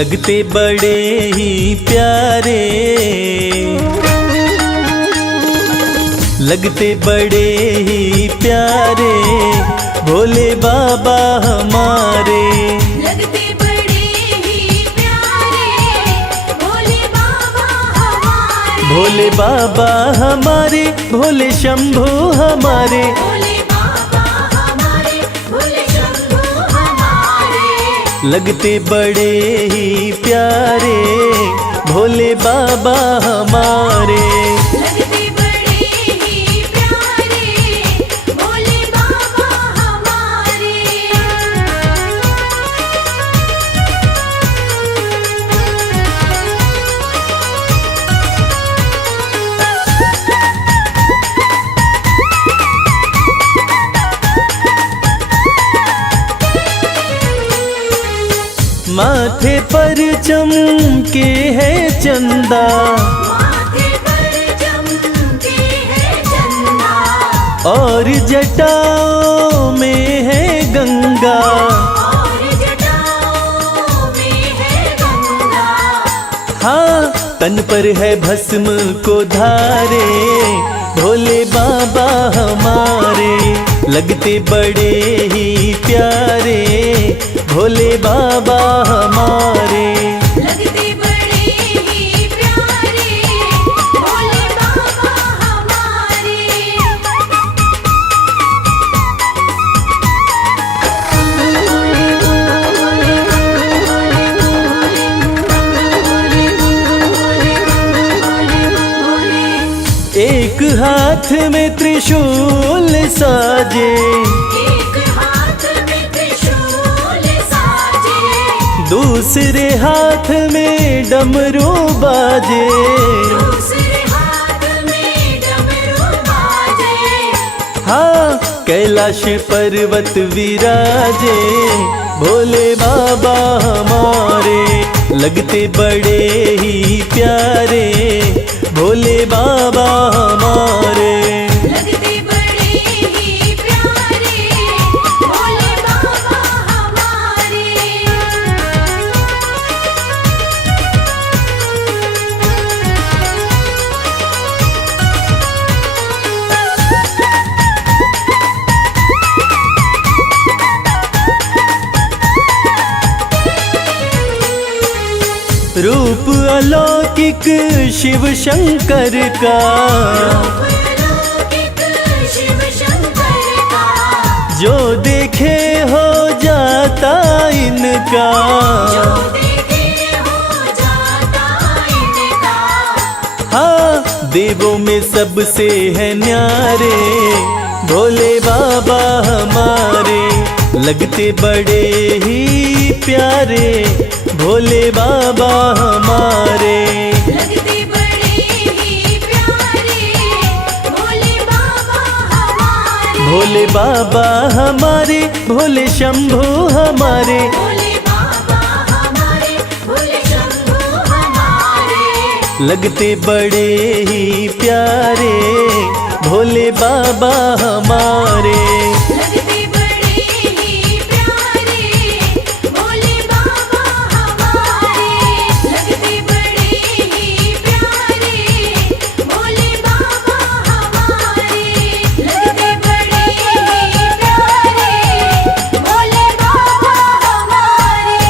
लगते बड़े ही प्यारे, लगते बड़े ही प्यारे भोले बाबा हमारे। लगते बड़े ही प्यारे भोले बाबा हमारे। भोले बाबा हमारे, भोले शंभू हमारे। भोले बाबा हमारे, भोले शंभू हमारे। लगते बड़े ही प्यारे भोले बाबा हमारे। लगते बड़े ही प्यारे भोले बाबा हमारे। माथे पर चमके है चंदा, माथे पर चमके है चंदा। और जटाओं में है गंगा। और जटाओं में है गंगा। हाँ, तन पर है भस्म को धारे भोले बाबा हमारे। लगते बड़े ही प्यारे भोले बाबा हमारे। लगते बड़े ही प्यारे भोले बाबा हमारे। एक हाथ में त्रिशूल साजे, एक हाथ में त्रिशूल साजे। दूसरे हाथ में डमरू बाजे। दूसरे हाथ में डमरू बाजे। हाँ, कैलाश पर्वत विराजे भोले बाबा हमारे। लगते बड़े ही प्यारे भोले बाबा हमारे। लगते बड़े ही प्यारे भोले बाबा हमारे। रूप अलौकिक शिव शंकर का, अलौकिक शिव शंकर का। जो देखे हो जाता इनका। जो देखे हो जाता इनका। हाँ, देवों में सबसे है न्यारे भोले बाबा हमारे। लगते बड़े ही प्यारे भोले बाबा हमारे। लगते बड़े ही प्यारे भोले बाबा हमारे। भोले बाबा हमारे, भोले शंभू हमारे। भोले बाबा हमारे, भोले शंभू हमारे। लगते बड़े ही प्यारे भोले बाबा हमारे। लगते बड़े ही प्यारे भोले बाबा हमारे। लगते बड़े ही प्यारे भोले बाबा हमारे। लगते बड़े ही प्यारे भोले बाबा हमारे।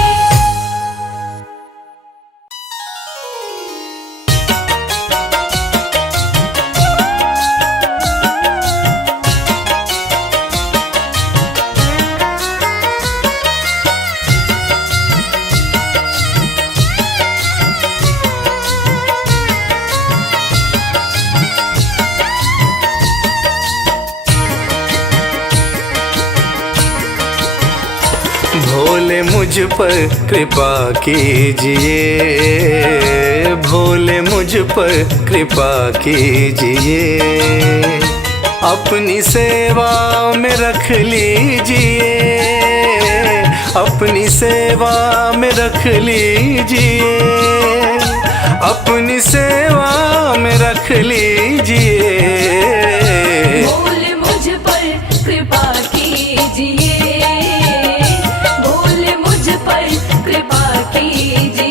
भोले मुझ पर कृपा कीजिए, भोले मुझ पर कृपा कीजिए। अपनी सेवा में रख लीजिए, अपनी सेवा में रख लीजिए, अपनी सेवा में रख लीजिए। भोले मुझ पर कृपा कीजिए, भोले मुझ पर कृपा कीजिए।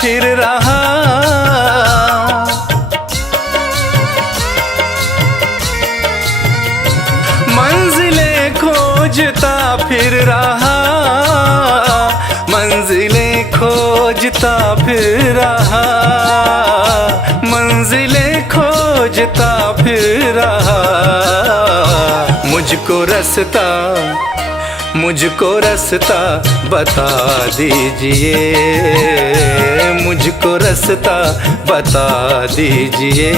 फिर रहा, मंजिलें खोजता फिर रहा, मंजिलें खोजता फिर रहा, मंजिलें खोजता फिर रहा। मुझको रास्ता बता दीजिए, मुझको रास्ता बता दीजिए,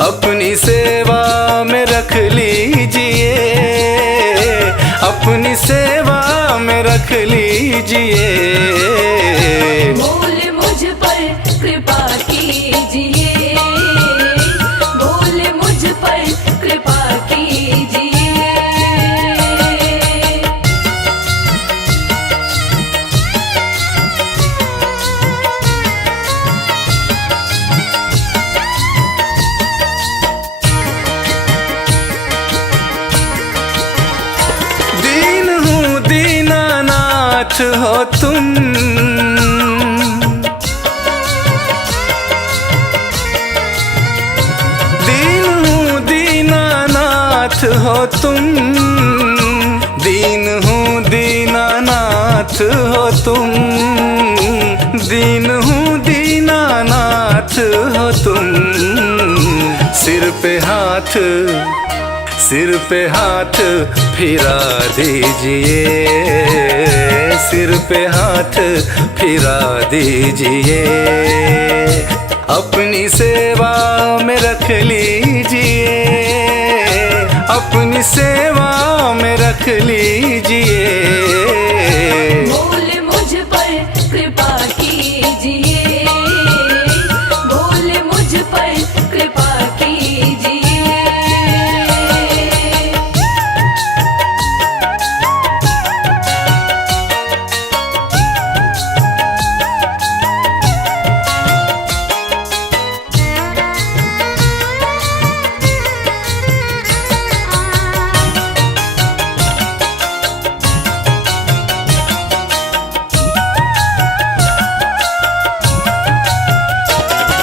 अपनी सेवा में रख लीजिए, अपनी सेवा में रख लीजिए। बोल मुझ पर कृपा कीजिए, बोल मुझ पर कृपा कीजिए। दीन हूँ दीनानाथ हो तुम, दीन हूँ दीनानाथ हो तुम, दीन हूँ दीनानाथ हो तुम, दीन हूँ दीनानाथ हो तुम। सिर पे हाथ फिरा दीजिए, सिर पे हाथ फिरा दीजिए, अपनी सेवा में रख लीजिए, अपनी सेवा में रख लीजिए। बोल मुझ पर कृपा कीजिए, बोल मुझ पर कृपा कीजिए।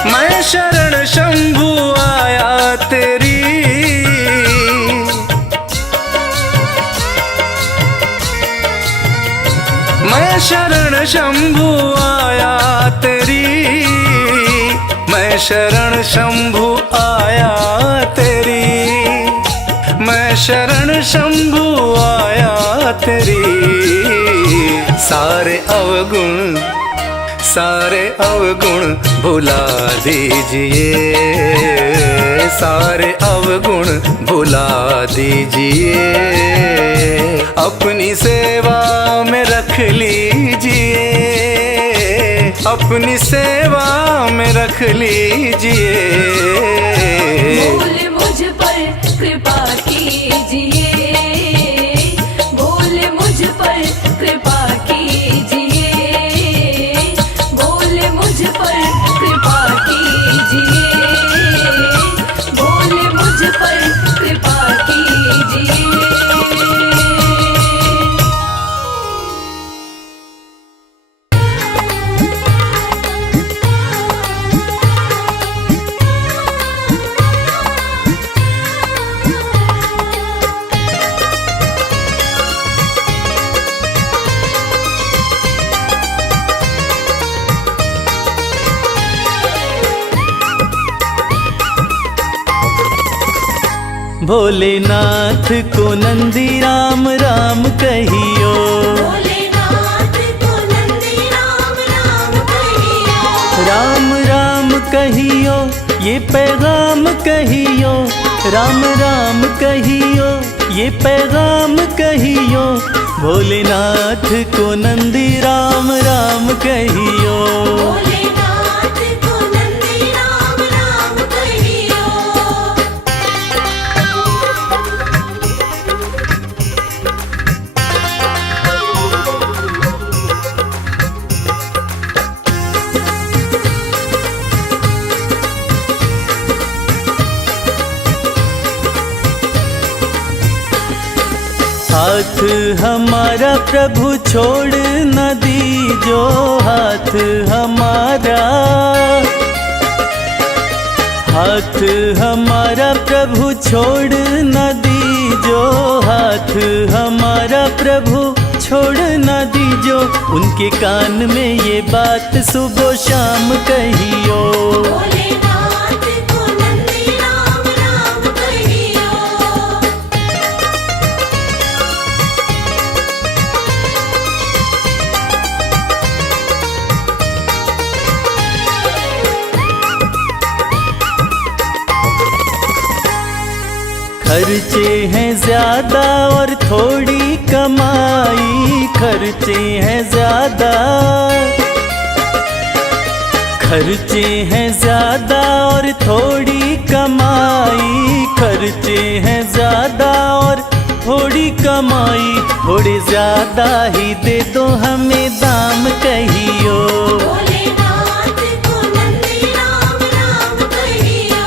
मैं शरण शंभु आया तेरी, मैं शरण शंभु आया तेरी, मैं शरण शंभु आया तेरी, मैं शरण शंभु आया तेरी। सारे अवगुण भुला दीजिए, सारे अवगुण भुला दीजिए, अपनी सेवा में रख लीजिए, अपनी सेवा में रख लीजिए। बोल मुझ पर कृपा कीजिए, बोल मुझ पर कृपा कीजिए, बोल मुझ पर कृपा कीजिए, बोल मुझ पर कृपा कीजिए। भोलेनाथ को नंदी राम राम कहियो, भोलेनाथ को नंदी राम राम कहियो, राम राम कहियो, ये पैगाम कहियो, राम राम कहियो, ये पैगाम कहियो, भोलेनाथ को नंदी राम राम कहियो। भोलेनाथ को नंदी राम राम कहियो। हाथ हमारा प्रभु छोड़ न दीजो, हाथ हमारा, हाथ हमारा प्रभु छोड़ न दीजो, हाथ हमारा प्रभु छोड़ न दीजो। उनके कान में ये बात सुबह शाम कहियो। भोलेनाथ को नंदी राम राम कहियो। खर्चे हैं ज्यादा और थोड़ी कमाई, खर्चे हैं ज्यादा, खर्चे हैं ज्यादा और थोड़ी कमाई, खर्चे हैं ज्यादा और थोड़ी कमाई। थोड़े ज्यादा ही दे दो हमें दाम कहियो। भोलेनाथ को नंदी राम राम कहियो।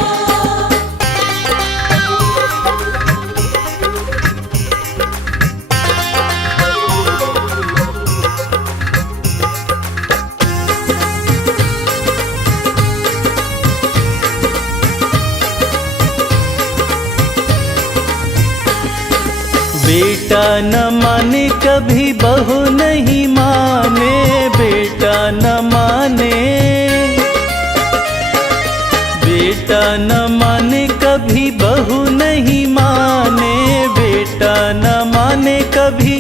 बेटा न माने कभी बहू नहीं माने, बेटा न माने, बेटा न माने कभी बहू नहीं माने, बेटा न माने कभी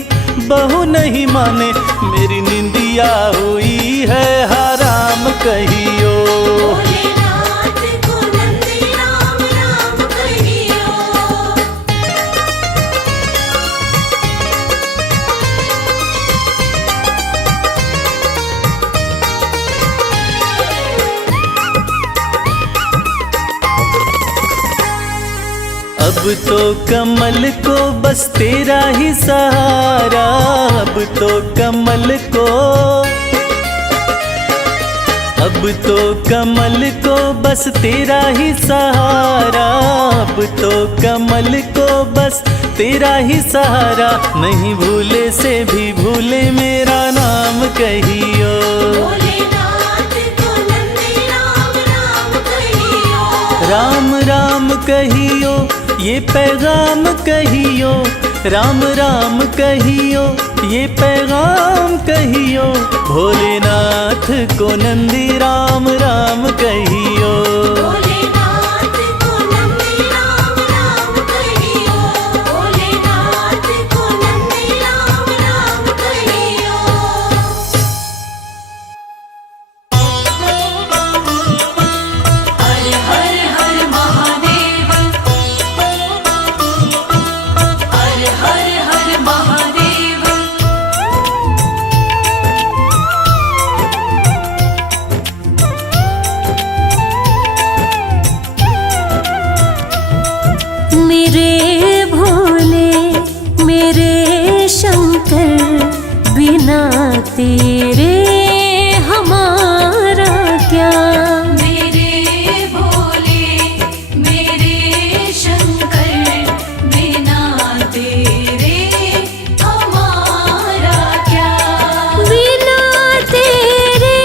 बहू नहीं माने। मेरी निंदिया हुई है हराम कहियो। भोलेनाथ को नंदी राम राम कहियो। अब तो कमल को बस तेरा ही सहारा, अब तो कमल को, अब तो कमल को बस तेरा ही सहारा, अब तो कमल को बस तेरा ही सहारा। नहीं भूले से भी भूले मेरा नाम कहियो। भोलेनाथ को नंदी राम राम कहियो। राम राम कहियो, ये पैगाम कहियो, राम राम कहियो, ये पैगाम कहियो। भोलेनाथ को नंदी राम राम कहियो। भोलेनाथ को नंदी राम राम कहियो। भोलेनाथ को नंदी राम राम कहियो। हर हर हर महादेव। हर हर हर महादेव। मेरे भोले मेरे शंकर, बिना तेरे हमारा क्या। मेरे भोले मेरे शंकर, बिना तेरे हमारा क्या। बिना तेरे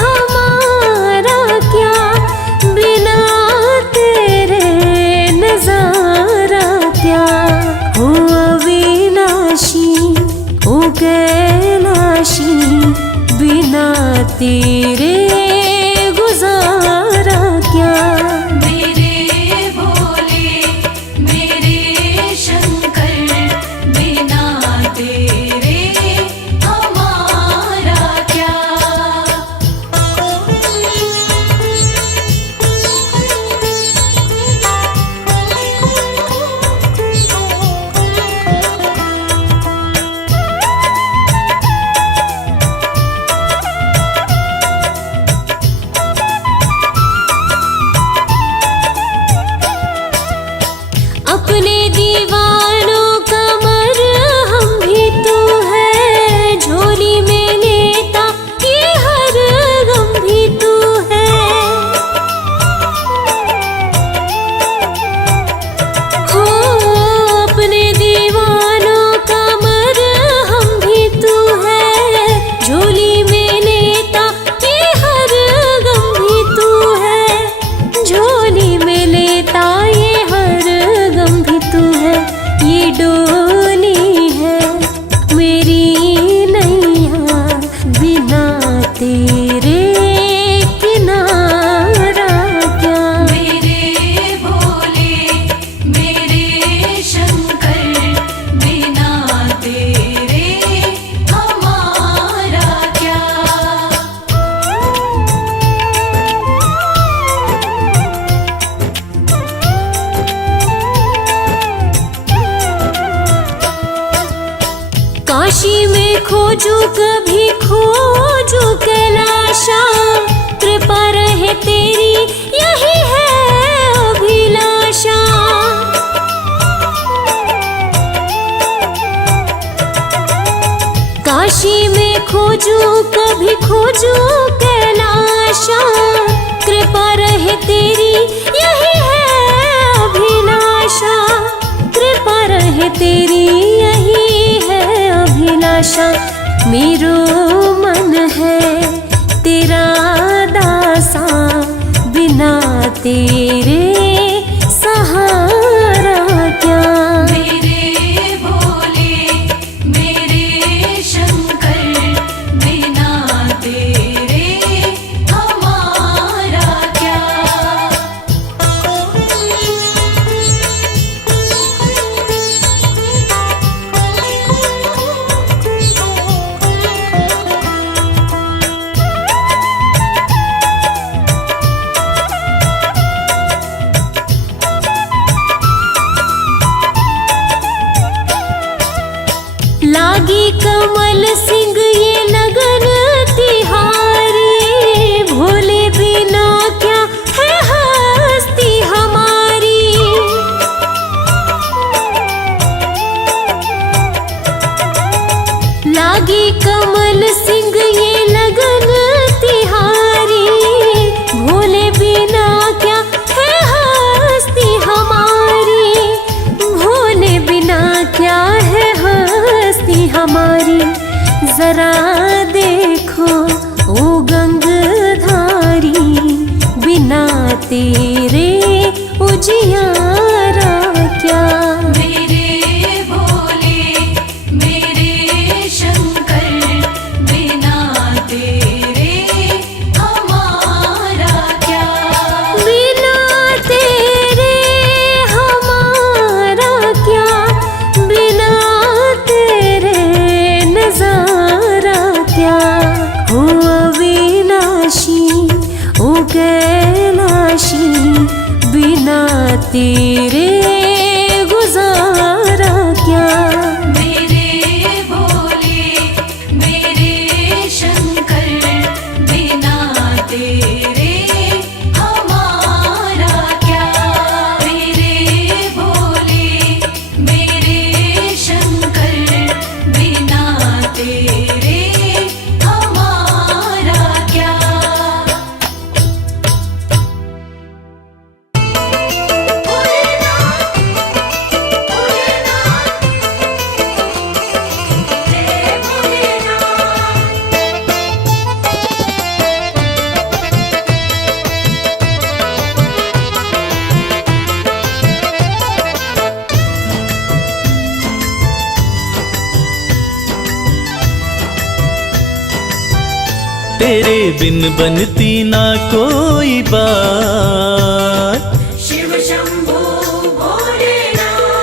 हमारा क्या, बिना तेरे नजारा क्या। हो अविनाशी, हो कैलाशी, खोजू कभी खोजू कैलाशा, कृपा रहे तेरी यही है अभिलाषा। काशी में खोजू कभी खोजू कैलाशा, कृपा रहे तेरी यही है अभिलाषा। कृपा रहे तेरी यही है अभिलाषा। मेरो मन है तेरा दासा, बिना तेरे सहारा क्या। मेरे भोले मेरे शंकर, बिना तेरे हमारा क्या। लागी कमल सिंह ये लगन तिहारी, भोले बिना क्या है हस्ती हमारी। लागी कमल सिंह ये लगन तिहारी, भोले बिना क्या है हस्ती हमारी। भोले बिना क्या है हस्ती हमारी। जरा देखो ओ गंगधारी, बिना तेरे उजियारा क्या। मेरे भोले मेरे शंकर, बिना तेरे हमारा क्या। बिना तेरे हमारा क्या, बिना तेरे नजारा क्या। ओ अविनाशी ओ कैलाशी, बिना तेरे गुजारा क्या। मेरे भोले मेरे शंकर, बिना तेरे हमारा क्या। मेरे भोले मेरे शंकर, बिना तेरे हमारा क्या। भोलेनाथ भोलेनाथ जय भोलेनाथ। तेरे बिन बनती ना कोई बात, शिव शंभो भोलेनाथ।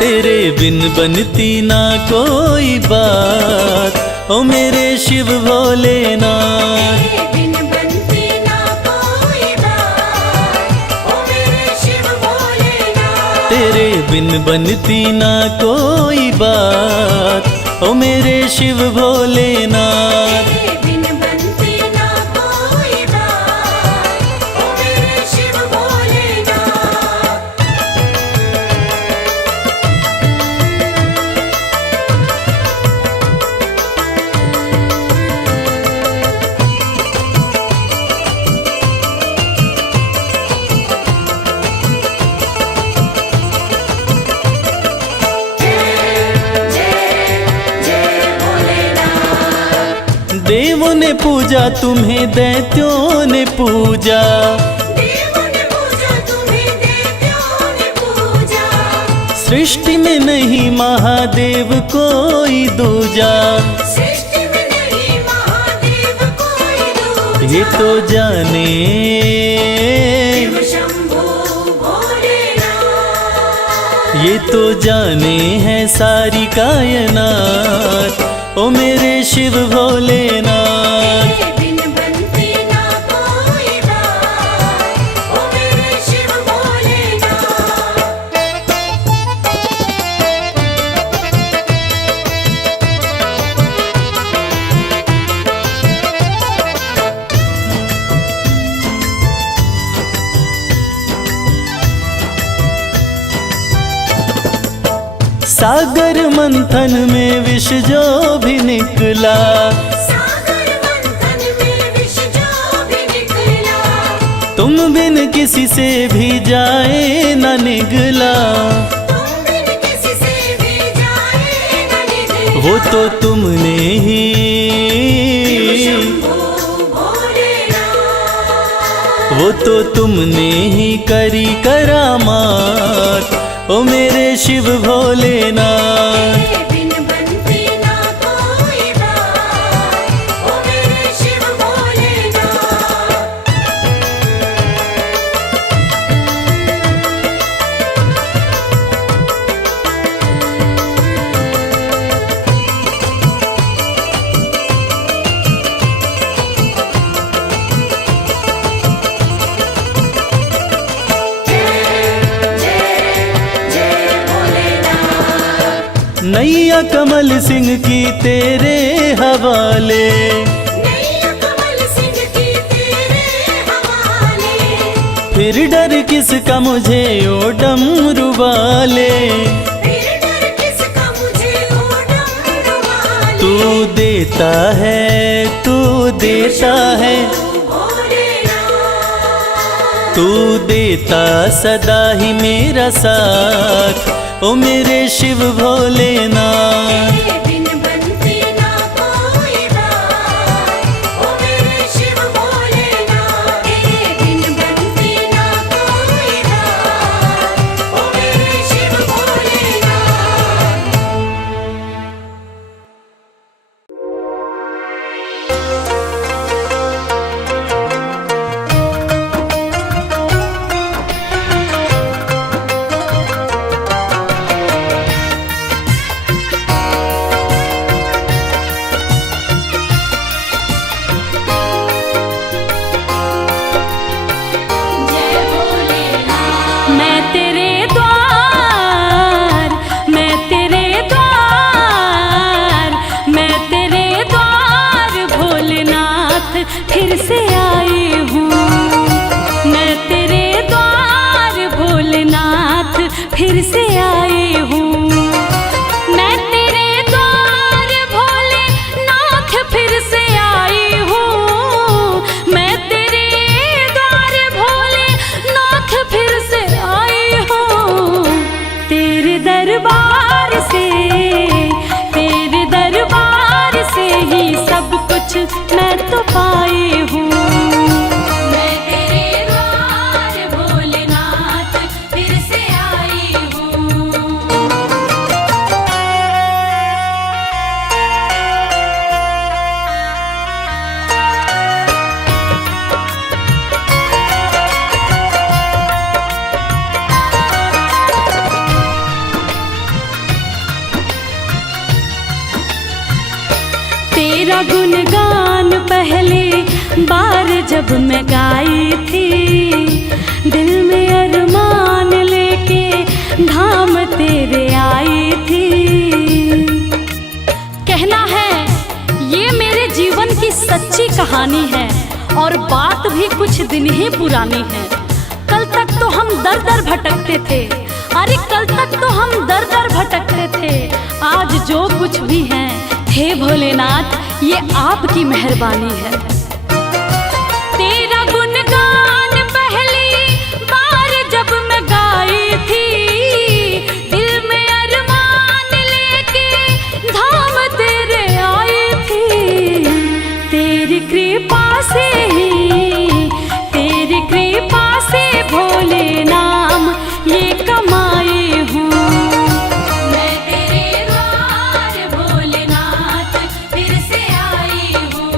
तेरे बिन बनती ना कोई बात। ओ मेरे शिव भोलेनाथ, तेरे बिन बनती ना कोई बात, ओ मेरे शिव भोलेनाथ। तेरे बिन बनती ना कोई बात। ओ मेरे शिव भोलेनाथ, तेरे बिन बनती ना कोई बात, ओ मेरे शिव भोलेनाथ। देवों ने पूजा तुम्हें, दैत्यों ने पूजा। देवों ने पूजा तुम्हें, दैत्यों ने पूजा। सृष्टि में नहीं महादेव कोई दूजा। सृष्टि में नहीं महादेव कोई दूजा। ये तो जाने शिव शंभो भोलेनाथ। ये तो जाने है सारी कायनात। ओ मेरे शिव भोलेनाथ, तेरे बिन बनती ना कोई बात, ओ मेरे शिव भोलेनाथ। सागर मंथन में विष जो भी निकला, सागर मंथन में विष जो भी निकला, तुम बिन किसी से भी जाए न निगला। तुम बिन किसी से भी जाए न निकला। वो तो तुमने ही, शंभो भोलेनाथ, वो तो तुमने ही करी करामात, ओ मेरे शिव भोलेनाथ। तेरे बिन बनती ना कोई बात, ओ मेरे शिव भोलेनाथ। नैया कमल सिंह की तेरे हवाले, नैया कमल सिंह की तेरे हवाले, फिर डर किसका मुझे ओ डमरू वाले। फिर डर किसका मुझे ओ डमरू वाले। तू देता है, तू देता है, भोलेनाथ, तू देता सदा ही मेरा साथ, ओ मेरे शिव भोलेनाथ। तेरे बिन बनती ना कोई बात, ओ मेरे शिव भोलेनाथ। तेरे बिन बनती ना कोई बात, ओ मेरे शिव भोलेनाथ। जय भोलेनाथ। मैं तेरे द्वार, मैं तेरे द्वार, मैं तेरे द्वार भोलेनाथ फिर से आई हूँ। मैं तेरे द्वार भोलेनाथ फिर से आई हूँ। मैं तेरे द्वार भोलेनाथ फिर से आई हूँ। मैं तेरे द्वार भोलेनाथ फिर से आई हूँ। तेरे दरबार से, तेरे दरबार से ही सब कुछ मैं तो पाई हूँ। मैं तेरे द्वार भोलेनाथ फिर से आई हूँ। तेरा गुणगान पहले बार जब मैं गाई थी, दिल में अरमान लेके धाम तेरे आई थी। कहना है ये मेरे जीवन की सच्ची कहानी है और बात भी कुछ दिन ही पुरानी है। कल तक तो हम दर दर भटकते थे, अरे कल तक तो हम दर दर भटकते थे। आज जो कुछ भी है, हे भोलेनाथ ये आपकी मेहरबानी है। तेरा गुणगान पहली बार जब मैं गाई थी, दिल में अरमान लेके धाम तेरे आई थी। तेरी कृपा से ही, तेरी कृपा से भोले नाम ये कमाई हूँ। मैं तेरे द्वार भोलेनाथ फिर से आई हूँ।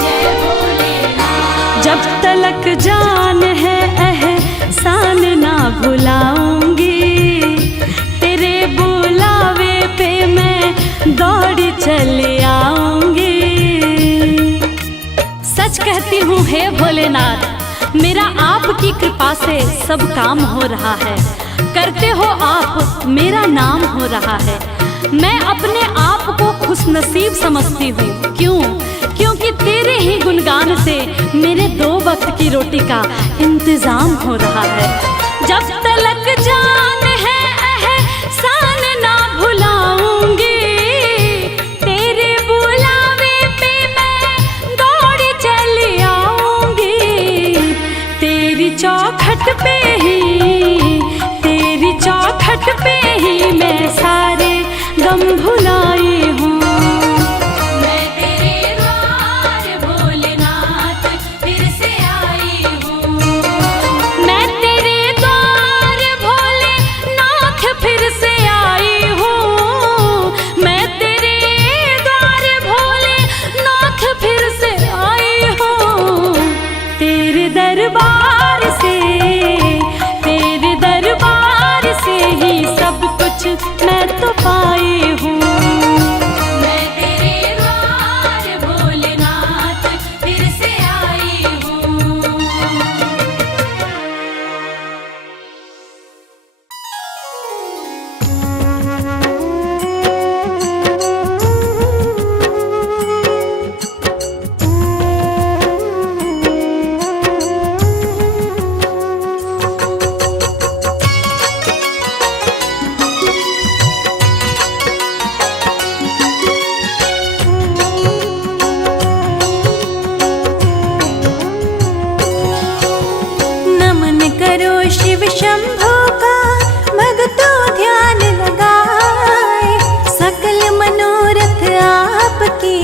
जय भोलेनाथ। जब तलक जान है एहसान ना भुलाऊंगी, तेरे बुलावे पे मैं दौड़ी चली आऊंगी। सच कहती हूँ हे भोलेनाथ, मेरा आपकी कृपा से सब काम हो रहा है। करते हो आप मेरा नाम हो रहा है। मैं अपने आप को खुशनसीब समझती हूँ। क्यों? क्योंकि तेरे ही गुणगान से मेरे 2 वक्त की रोटी का इंतजाम हो रहा है। जब तलक जान है एहसान ना भुलाऊंगी, तेरे बुलावे पे मैं दौड़ी चली आऊंगी। तेरी चौखट पे ही मैं सारे गम भुलाई हूँ। मैं तेरे द्वार भोलेनाथ फिर से आई हूँ। मैं तेरे द्वार भोलेनाथ फिर से आई हूँ। मैं तेरे द्वार भोलेनाथ फिर से आई हूँ। तेरे दरबार से ही सब कुछ मैं तो पाई हूँ। मैं तेरे द्वार भोलेनाथ फिर से आई हूँ। शिव शंभो का भक्तों ध्यान लगाए, सकल मनोरथ आपकी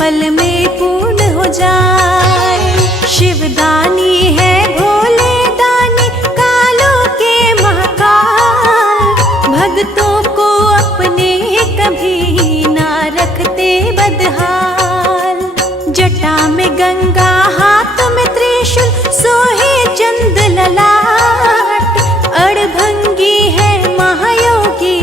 पल में पूर्ण हो जाए। शिवदानी है भोले दानी कालों के महाकाल, भक्तों को अपने कभी ना रखते बदहाल। जटा में गंगा हाथ में त्रिशूल सोहे चंद ललाट, अड़भंगी है महायोगी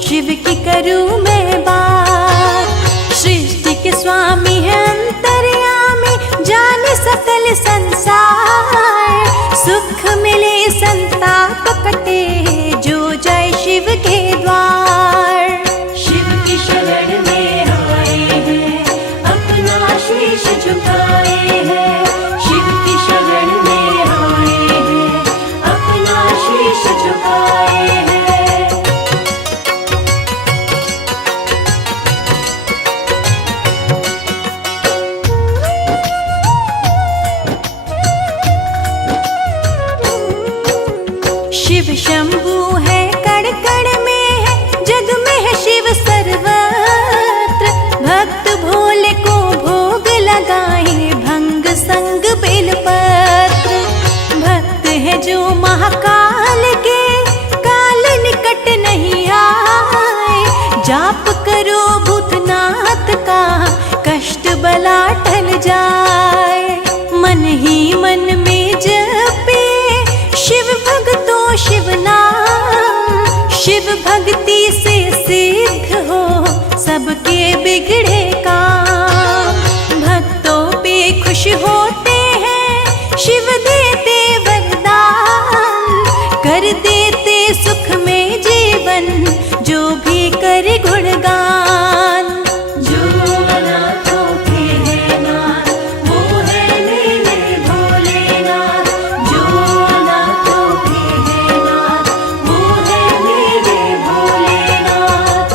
शिव की करूँ मैं बात। सृष्टि के स्वामी है अंतर्यामी जाने सकल संसार, सुख मिले संताप कटे जो जय शिव के द्वार। शिव की शरण में आए हैं अपना शीश झुकाए हैं, शिव की शरण में आए हैं अपना शीश झुकाए हैं। शिव शंभु है कण कण में है, जग में है शिव सर्वत्र। भक्त भोले को भोग लगाए भंग संग बेलपत्र। भक्त है जो महाकाल के काल निकट नहीं आए, जाप करो भूतनाथ का कष्ट बला टल जाए। मन ही मन में जपे शिव भक्तों शिव नाम, शिव भक्ति से सिद्ध हो सबके बिगड़े काम। भक्तों पे खुश होते हैं शिव देते वरदान, कर देते सुख में जीवन जो भी करे गुणगान। जो अनाथों के है नाथ वो है मेरे भोलेनाथ, जो अनाथों के है नाथ वो है मेरे भोलेनाथ।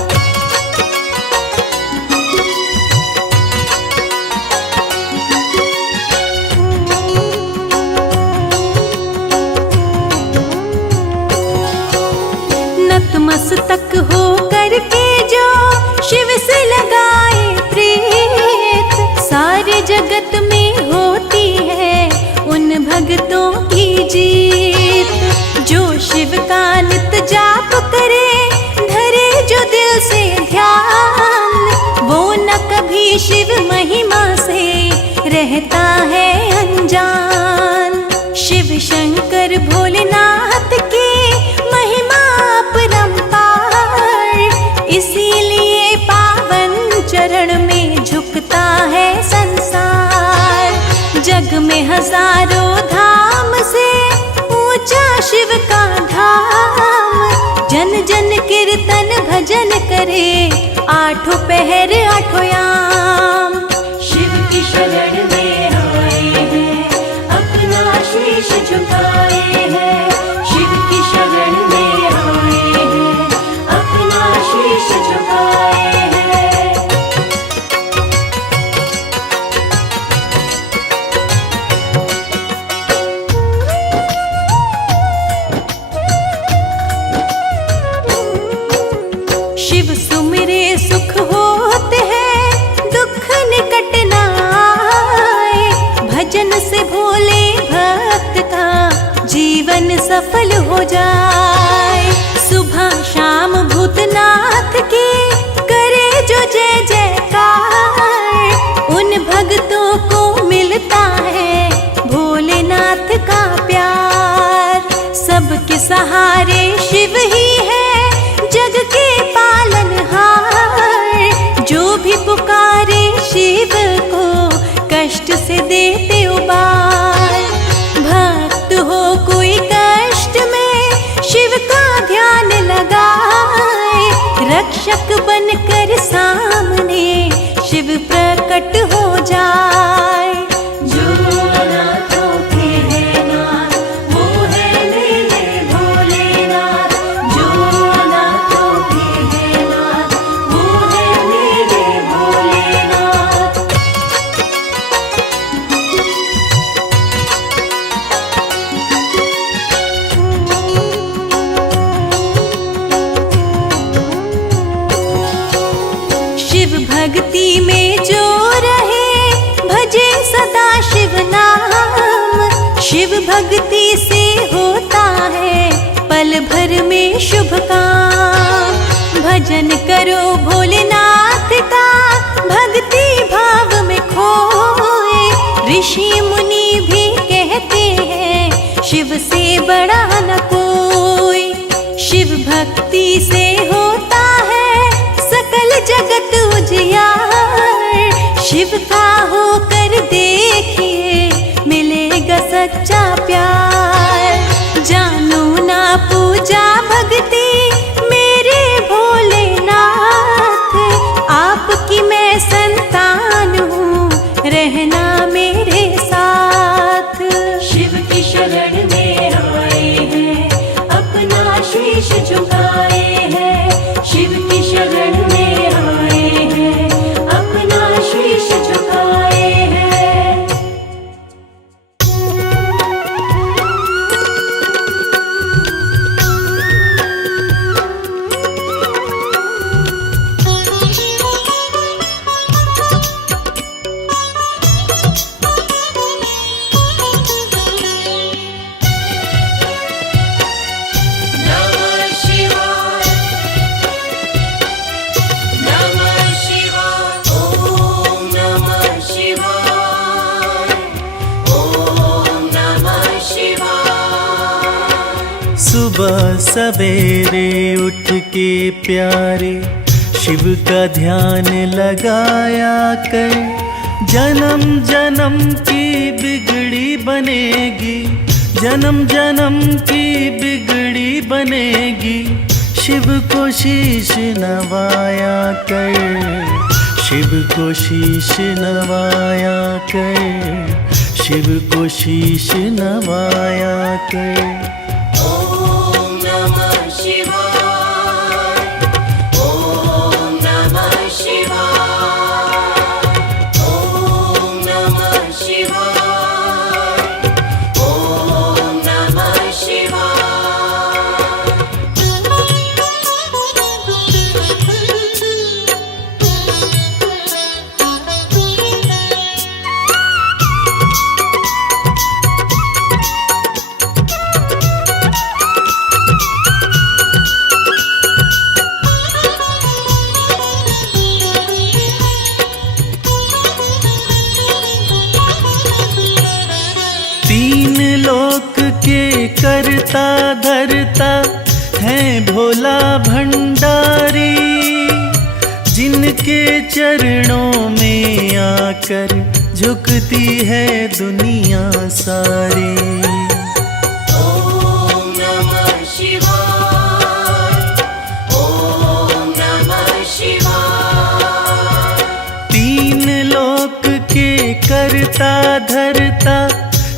नतमस्तक हो करके जो शिव से लगाए प्रीत, सारे जगत में होती है उन भक्तों की जीत। जो शिव का नित जाप करे धरे जो दिल से ध्यान, वो न कभी शिव महिमा से रहता है अनजान। शिव शंकर भोलेनाथ की महिमा अपरंपार, इसीलिए पावन चरण में झुकता है संसार। जग में हजारों धाम से ऊंचा शिव का धाम, भजन करे, आठों पहर आठों याम। शिव की शरण में आए हैं, अपना शीश झुकाए हैं। शिव की शरण में आए हैं, अपना शीश झुकाए हैं। शिव सुमिरे सुख होते हैं, दुख निकट न आए। भजन से भोले भक्त का जीवन सफल हो जाए। सुबह शाम भूतनाथ की करे जो जय जयकार, उन भक्तों को मिलता है भोलेनाथ का प्यार। सबके सहारे शिव ही है, जग के पालनहार। जो भी पुकारे शिव को, कष्ट से देते उबार। भक्त हो कोई कष्ट में, शिव का ध्यान लगाए। रक्षक बनकर सामने शिव प्रकट हो जाए। जो अनाथों के हैं नाथ, वो है मेरे भोलेनाथ। जो अनाथों के हैं नाथ, वो है मेरे भोलेनाथ। शिव भक्ति में जो रहे, भजे सदा शिव नाम। शिव भक्ति से होता है पल भर में शुभ काम। भजन करो भोलेनाथ का, भक्ति भाव में खोए। ऋषि मुनि भी कहते हैं, शिव से बड़ा न कोई। शिव भक्ति से होता है सकल जगत उजियार। शिव का होकर देखिए, मिलेगा सच्चा प्यार। जानो ना पूजा भक्ति मेरे भोलेनाथ, आपकी मैं संतान हूँ, रहना मेरे साथ। शिव की शरण में आए हैं, अपना शीश झुकाए हैं। शिव की शरण में आए हैं, अपना शीश झुकाए हैं। नमः शिवाय, नमः शिवाय, ओम नमः शिवाय, ओम नमः शिवाय। सुबह सवेरे उठ के प्यारे शिव का ध्यान लगाया कर। जन्म जन्म की बिगड़ी बनेगी, जन्म जन्म की बिगड़ी बनेगी। शिव को शीश नवाया कर, शिव को शीश नवाया कर, शिव को शीश नवाया कर। ओम नमः शिवाय, ओम नमः शिवाय, ओम नमः शिवाय, ओम नमः शिवाय। तीन लोक के करता धरता है भोला भंडारी। जिनके चरणों में आकर झुकती है दुनिया सारी। ओम नमः शिवाय, ओम करता धरता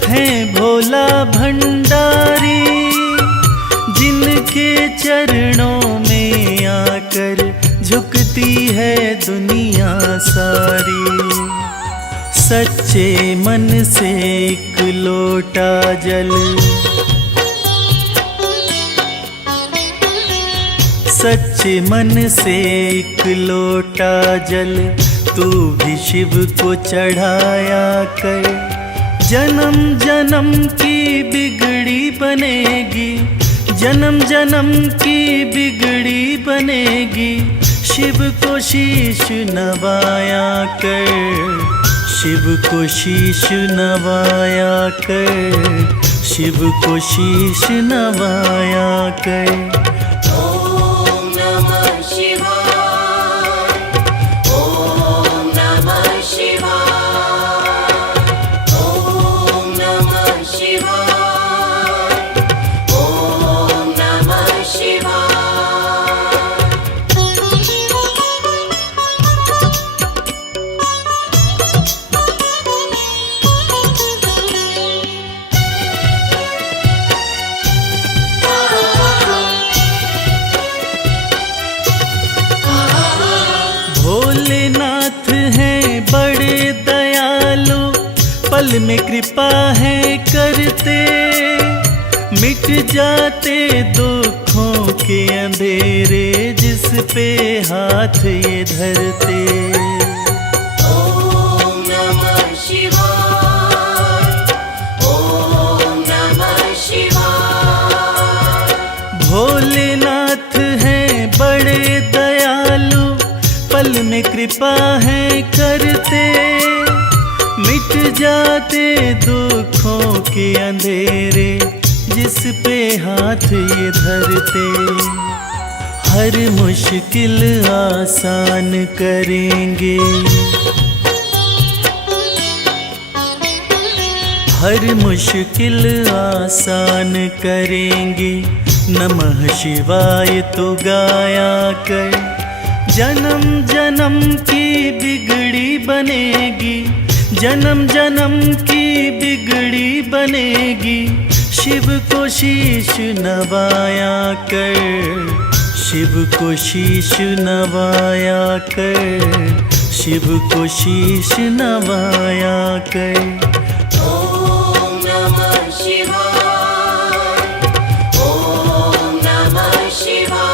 है भोला भंडारी, जिनके चरणों में आकर झुकती है दुनिया सारी। सच्चे मन से एक लोटा जल, सच्चे मन से एक लोटा जल तू भी शिव को चढ़ाया कर। जन्म जन्म की बिगड़ी बनेगी, जन्म जन्म की बिगड़ी बनेगी, शिव को शीश नवाया कर, शिव को शीश नवाया कर, शिव को शीश नवाया कर। ॐ नमः शिवाय, ॐ नमः शिवाय, ॐ नमः शिवाय, ॐ नमः शिवाय। भोलेनाथ हैं बड़े दयालु, पल में कृपा है करते, मिट जाते दुखों के अंधेरे जिस पे हाथ ये धरते। ॐ नमः शिवाय, ॐ नमः शिवाय। भोलेनाथ हैं बड़े दयालु, पल में कृपा है करते, मिट जाते दुखों के अंधेरे जिस पे हाथ ये धरते। हर मुश्किल आसान करेंगे, हर मुश्किल आसान करेंगे, नमः शिवाय तो गाया कर। जन्म जन्म की बिगड़ी बनेगी, जन्म जन्म की बिगड़ी बनेगी, शिव को शीश नवाया कर, शिव को शीश नवाया कर, शिव को शीश नवाया कर। ॐ नमः शिवाय, ॐ नमः शिवाय,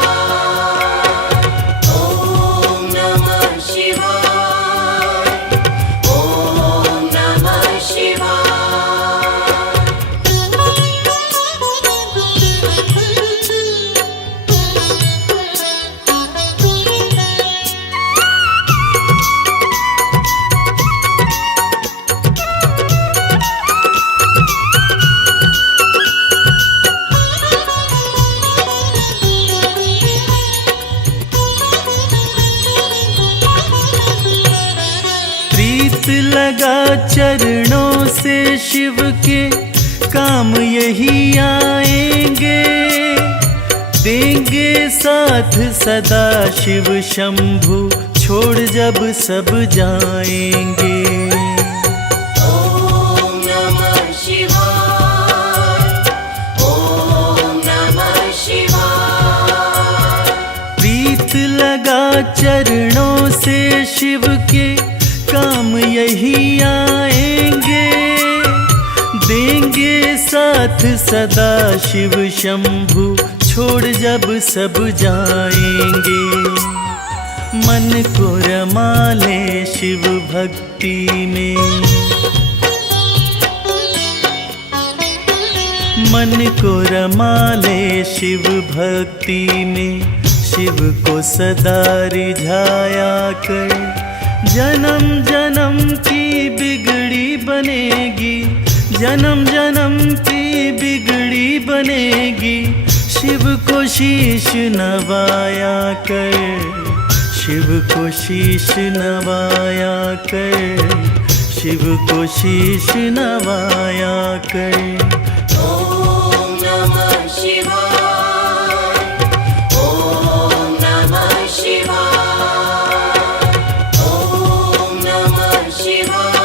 ॐ नमः शिवाय, ॐ नमः शिवाय। प्रीत लगा चरणों से शिव के, काम यही आएंगे, देंगे साथ सदा शिव शंभु, छोड़ जब सब जाएंगे। ॐ नमः शिवाय, ॐ नमः शिवाय। प्रीत लगा चरणों से शिव के, काम यही आएंगे, देंगे साथ सदा शिव शंभु, छोड़ जब सब जाएंगे। मन को रमा ले शिव भक्ति में, मन को रमा ले शिव भक्ति में, शिव को सदा रिझाया कर। जन्म जन्म की बिगड़ी बनेगी, जन्म जन्म की बिगड़ी बनेगी, शिव को शीश नवाया कर, शिव को शीश नवाया कर, शिव को शीश नवाया कर। ॐ नमः शिवाय, ॐ नमः शिवाय, ॐ नमः शिवाय,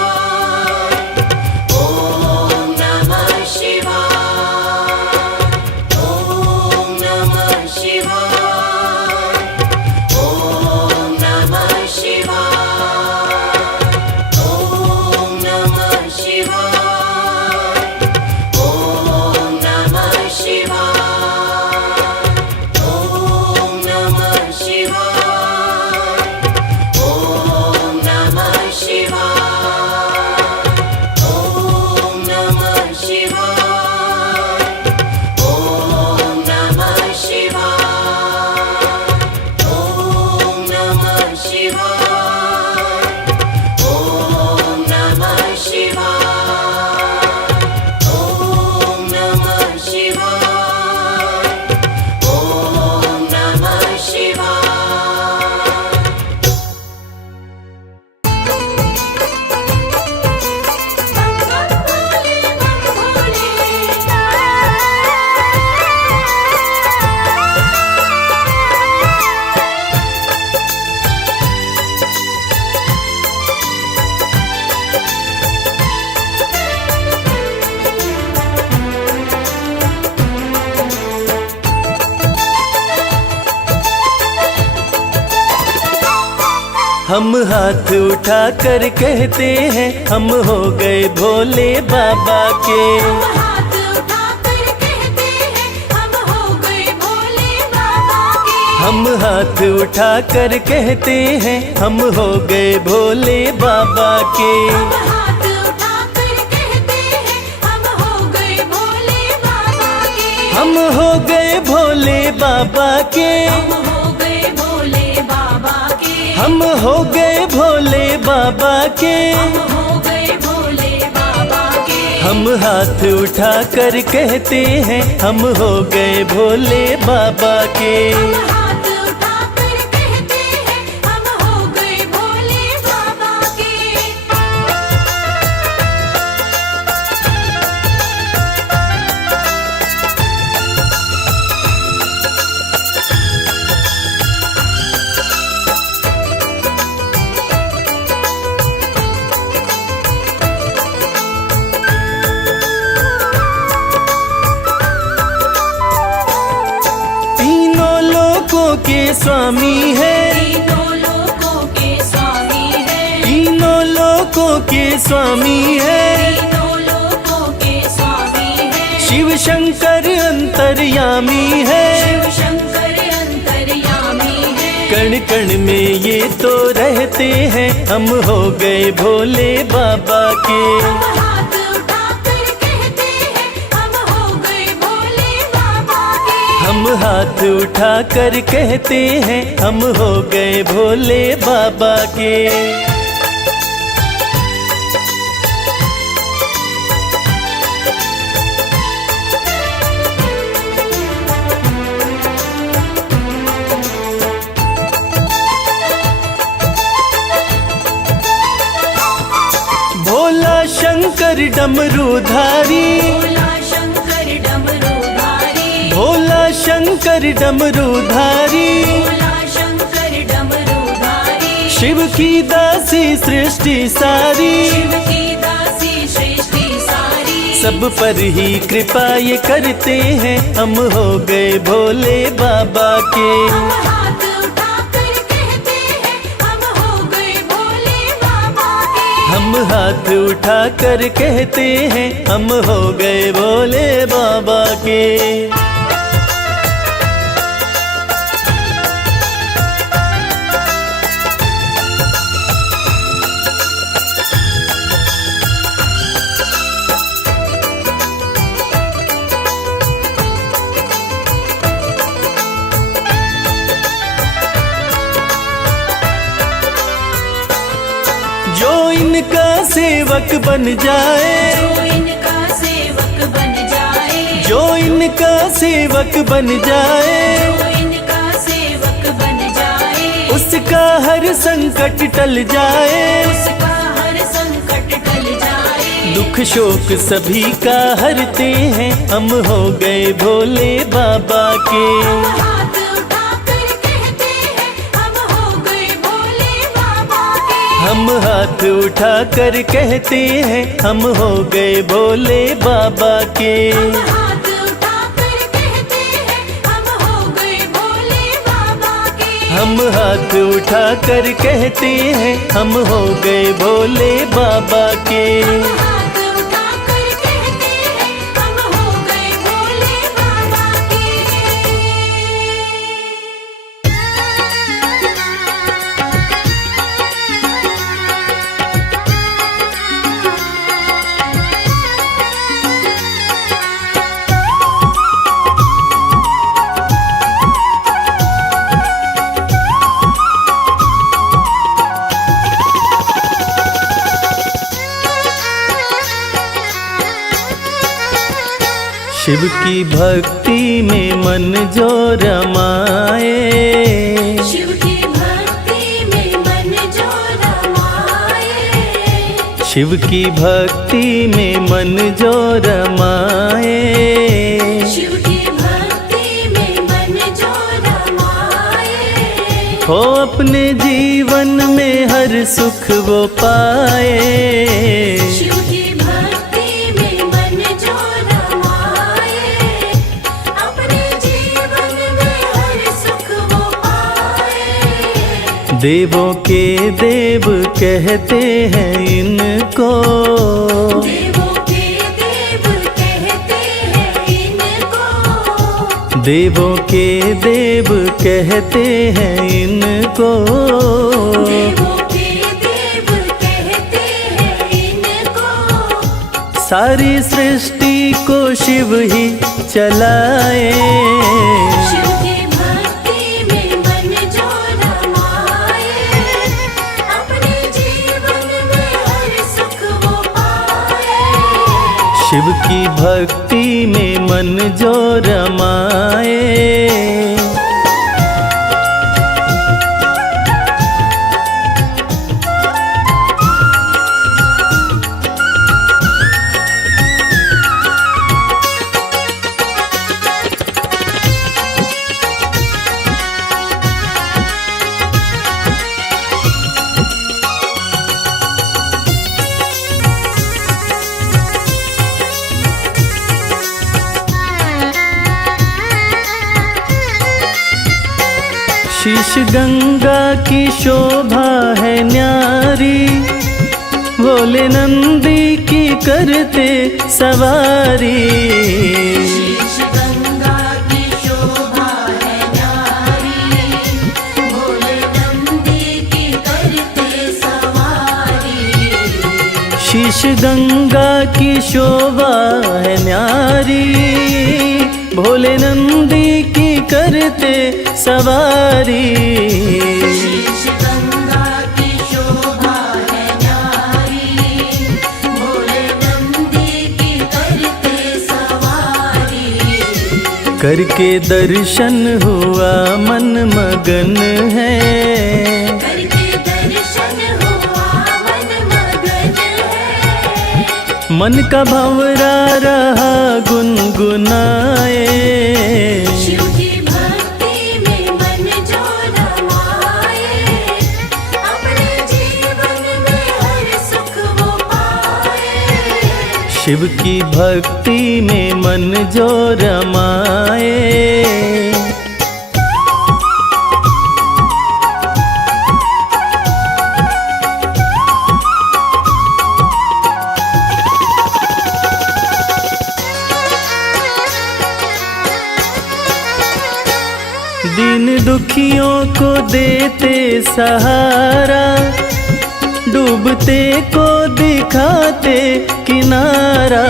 हम हाथ उठा कर कहते हैं हम हो गए भोले बाबा के। हाथ उठाकर कहते हैं हम हो गए भोले बाबा के। हम हाथ उठा कर कहते हैं हम हो गए भोले बाबा के। हाथ उठाकर कहते हैं हम हो गए भोले बाबा के। हम हो गए भोले बाबा के। हम हो गए भोले बाबा के। हम हो गए भोले बाबा के। हम हो गए भोले बाबा के। हम हाथ उठा कर कहते हैं हम हो गए भोले बाबा के। हाथ उठाकर कहते हैं हम हो गए भोले बाबा के। तीनों लोकों के स्वामी है। तीनों लोकों के स्वामी है। तीनों लोकों के स्वामी है। तीनों लोकों के स्वामी है। शिव शंकर अंतर्यामी है। शिव शंकर अंतर्यामी है। कण कण में ये तो रहते हैं हम हो गए भोले बाबा के। हाथ उठाकर कहते हैं हम हो गए भोले बाबा के। हम हाथ उठा कर कहते हैं हम हो गए भोले बाबा के। भोला शंकर डमरूधारी। भोला शंकर डमरूधारी। भोला शंकर डमरूधारी। भोला शंकर डमरूधारी। शिव की दासी सृष्टि सारी। शिव की दासी सृष्टि सारी। सब पर ही कृपा ये करते हैं हम हो गए भोले बाबा के। हाथ उठाकर कहते हैं हम हो गए भोले बाबा के। हम हाथ उठा कर कहते हैं हम हो गए भोले बाबा के। जो इनका सेवक बन जाए। जो इनका सेवक बन जाए। जो इनका सेवक बन जाए। जो इनका सेवक बन जाए। उसका हर संकट टल जाए। उसका हर संकट टल जाए। दुख शोक सभी का हरते हैं हम हो गए भोले बाबा के। हाथ उठाकर कहते हैं हम हो गए भोले बाबा के। हम हाथ उठा कर कहते हैं हम हो गए भोले बाबा के। हाथ उठाकर कहते हैं हम हो गए भोले बाबा के। हम हाथ उठा कर कहते हैं हम हो गए भोले बाबा के। हाथ उठाकर कहते हैं हम हो गए भोले बाबा के। शिव की भक्ति में मन जो रमाए। शिव की भक्ति में मन जो रमाए। शिव की भक्ति में मन जो रमाए। शिव की भक्ति में मन जो रमाए। हो अपने जीवन में हर सुख वो पाए। शिव की भक्ति में मन जो रमाए। अपने जीवन में हर सुख वो पाए। देवों के देव कहते हैं इनको, देवों के देव कहते हैं इनको, देवों के देव कहते हैं इनको, देवों के देव कहते हैं इनको। सारी सृष्टि को शिव ही चलाए, शिव की भक्ति में मन जो रमाए, अपने जीवन में हर सुख वो पाए। शिव की भक्ति में मन जो रमाए। शीश गंगा की शोभा है न्यारी, भोले नंदी की करते सवारी। शीश गंगा की शोभा है न्यारी, भोले नंदी की करते सवारी। शीश गंगा की शोभा है न्यारी, भोले नंदी की करते सवारी। शीश गंगा की शोभा है न्यारी, भोले नंदी की करते सवारी। करके दर्शन हुआ मन मगन है, करके दर्शन हुआ मन मगन है। मन का भंवरा रहा गुनगुनाए। शिव की भक्ति में मन जो रमाए, अपने जीवन में हर सुख वो पाए। शिव की भक्ति में मन जो रमाए। दीन दुखियों को देते सहारा, डूबते को दिखाते किनारा।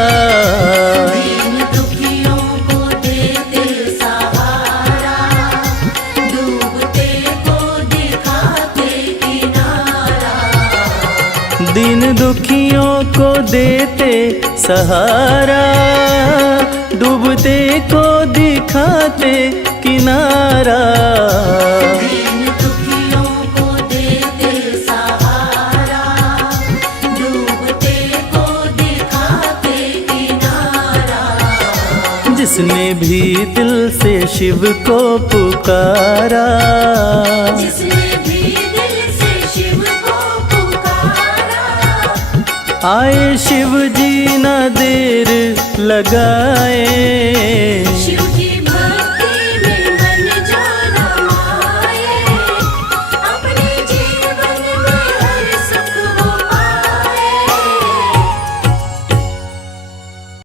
दीन दुखियों को देते सहारा, डूबते को दिखाते किनारा। दीन दुखियों को देते सहारा, डूबते को दिखाते किनारा। दीन दुखियों को देते सहारा, डूबते को दिखाते किनारा। जिसने भी दिल से शिव को पुकारा, जिसने भी दिल से शिव को पुकारा, आए शिव जी ना देर लगाए।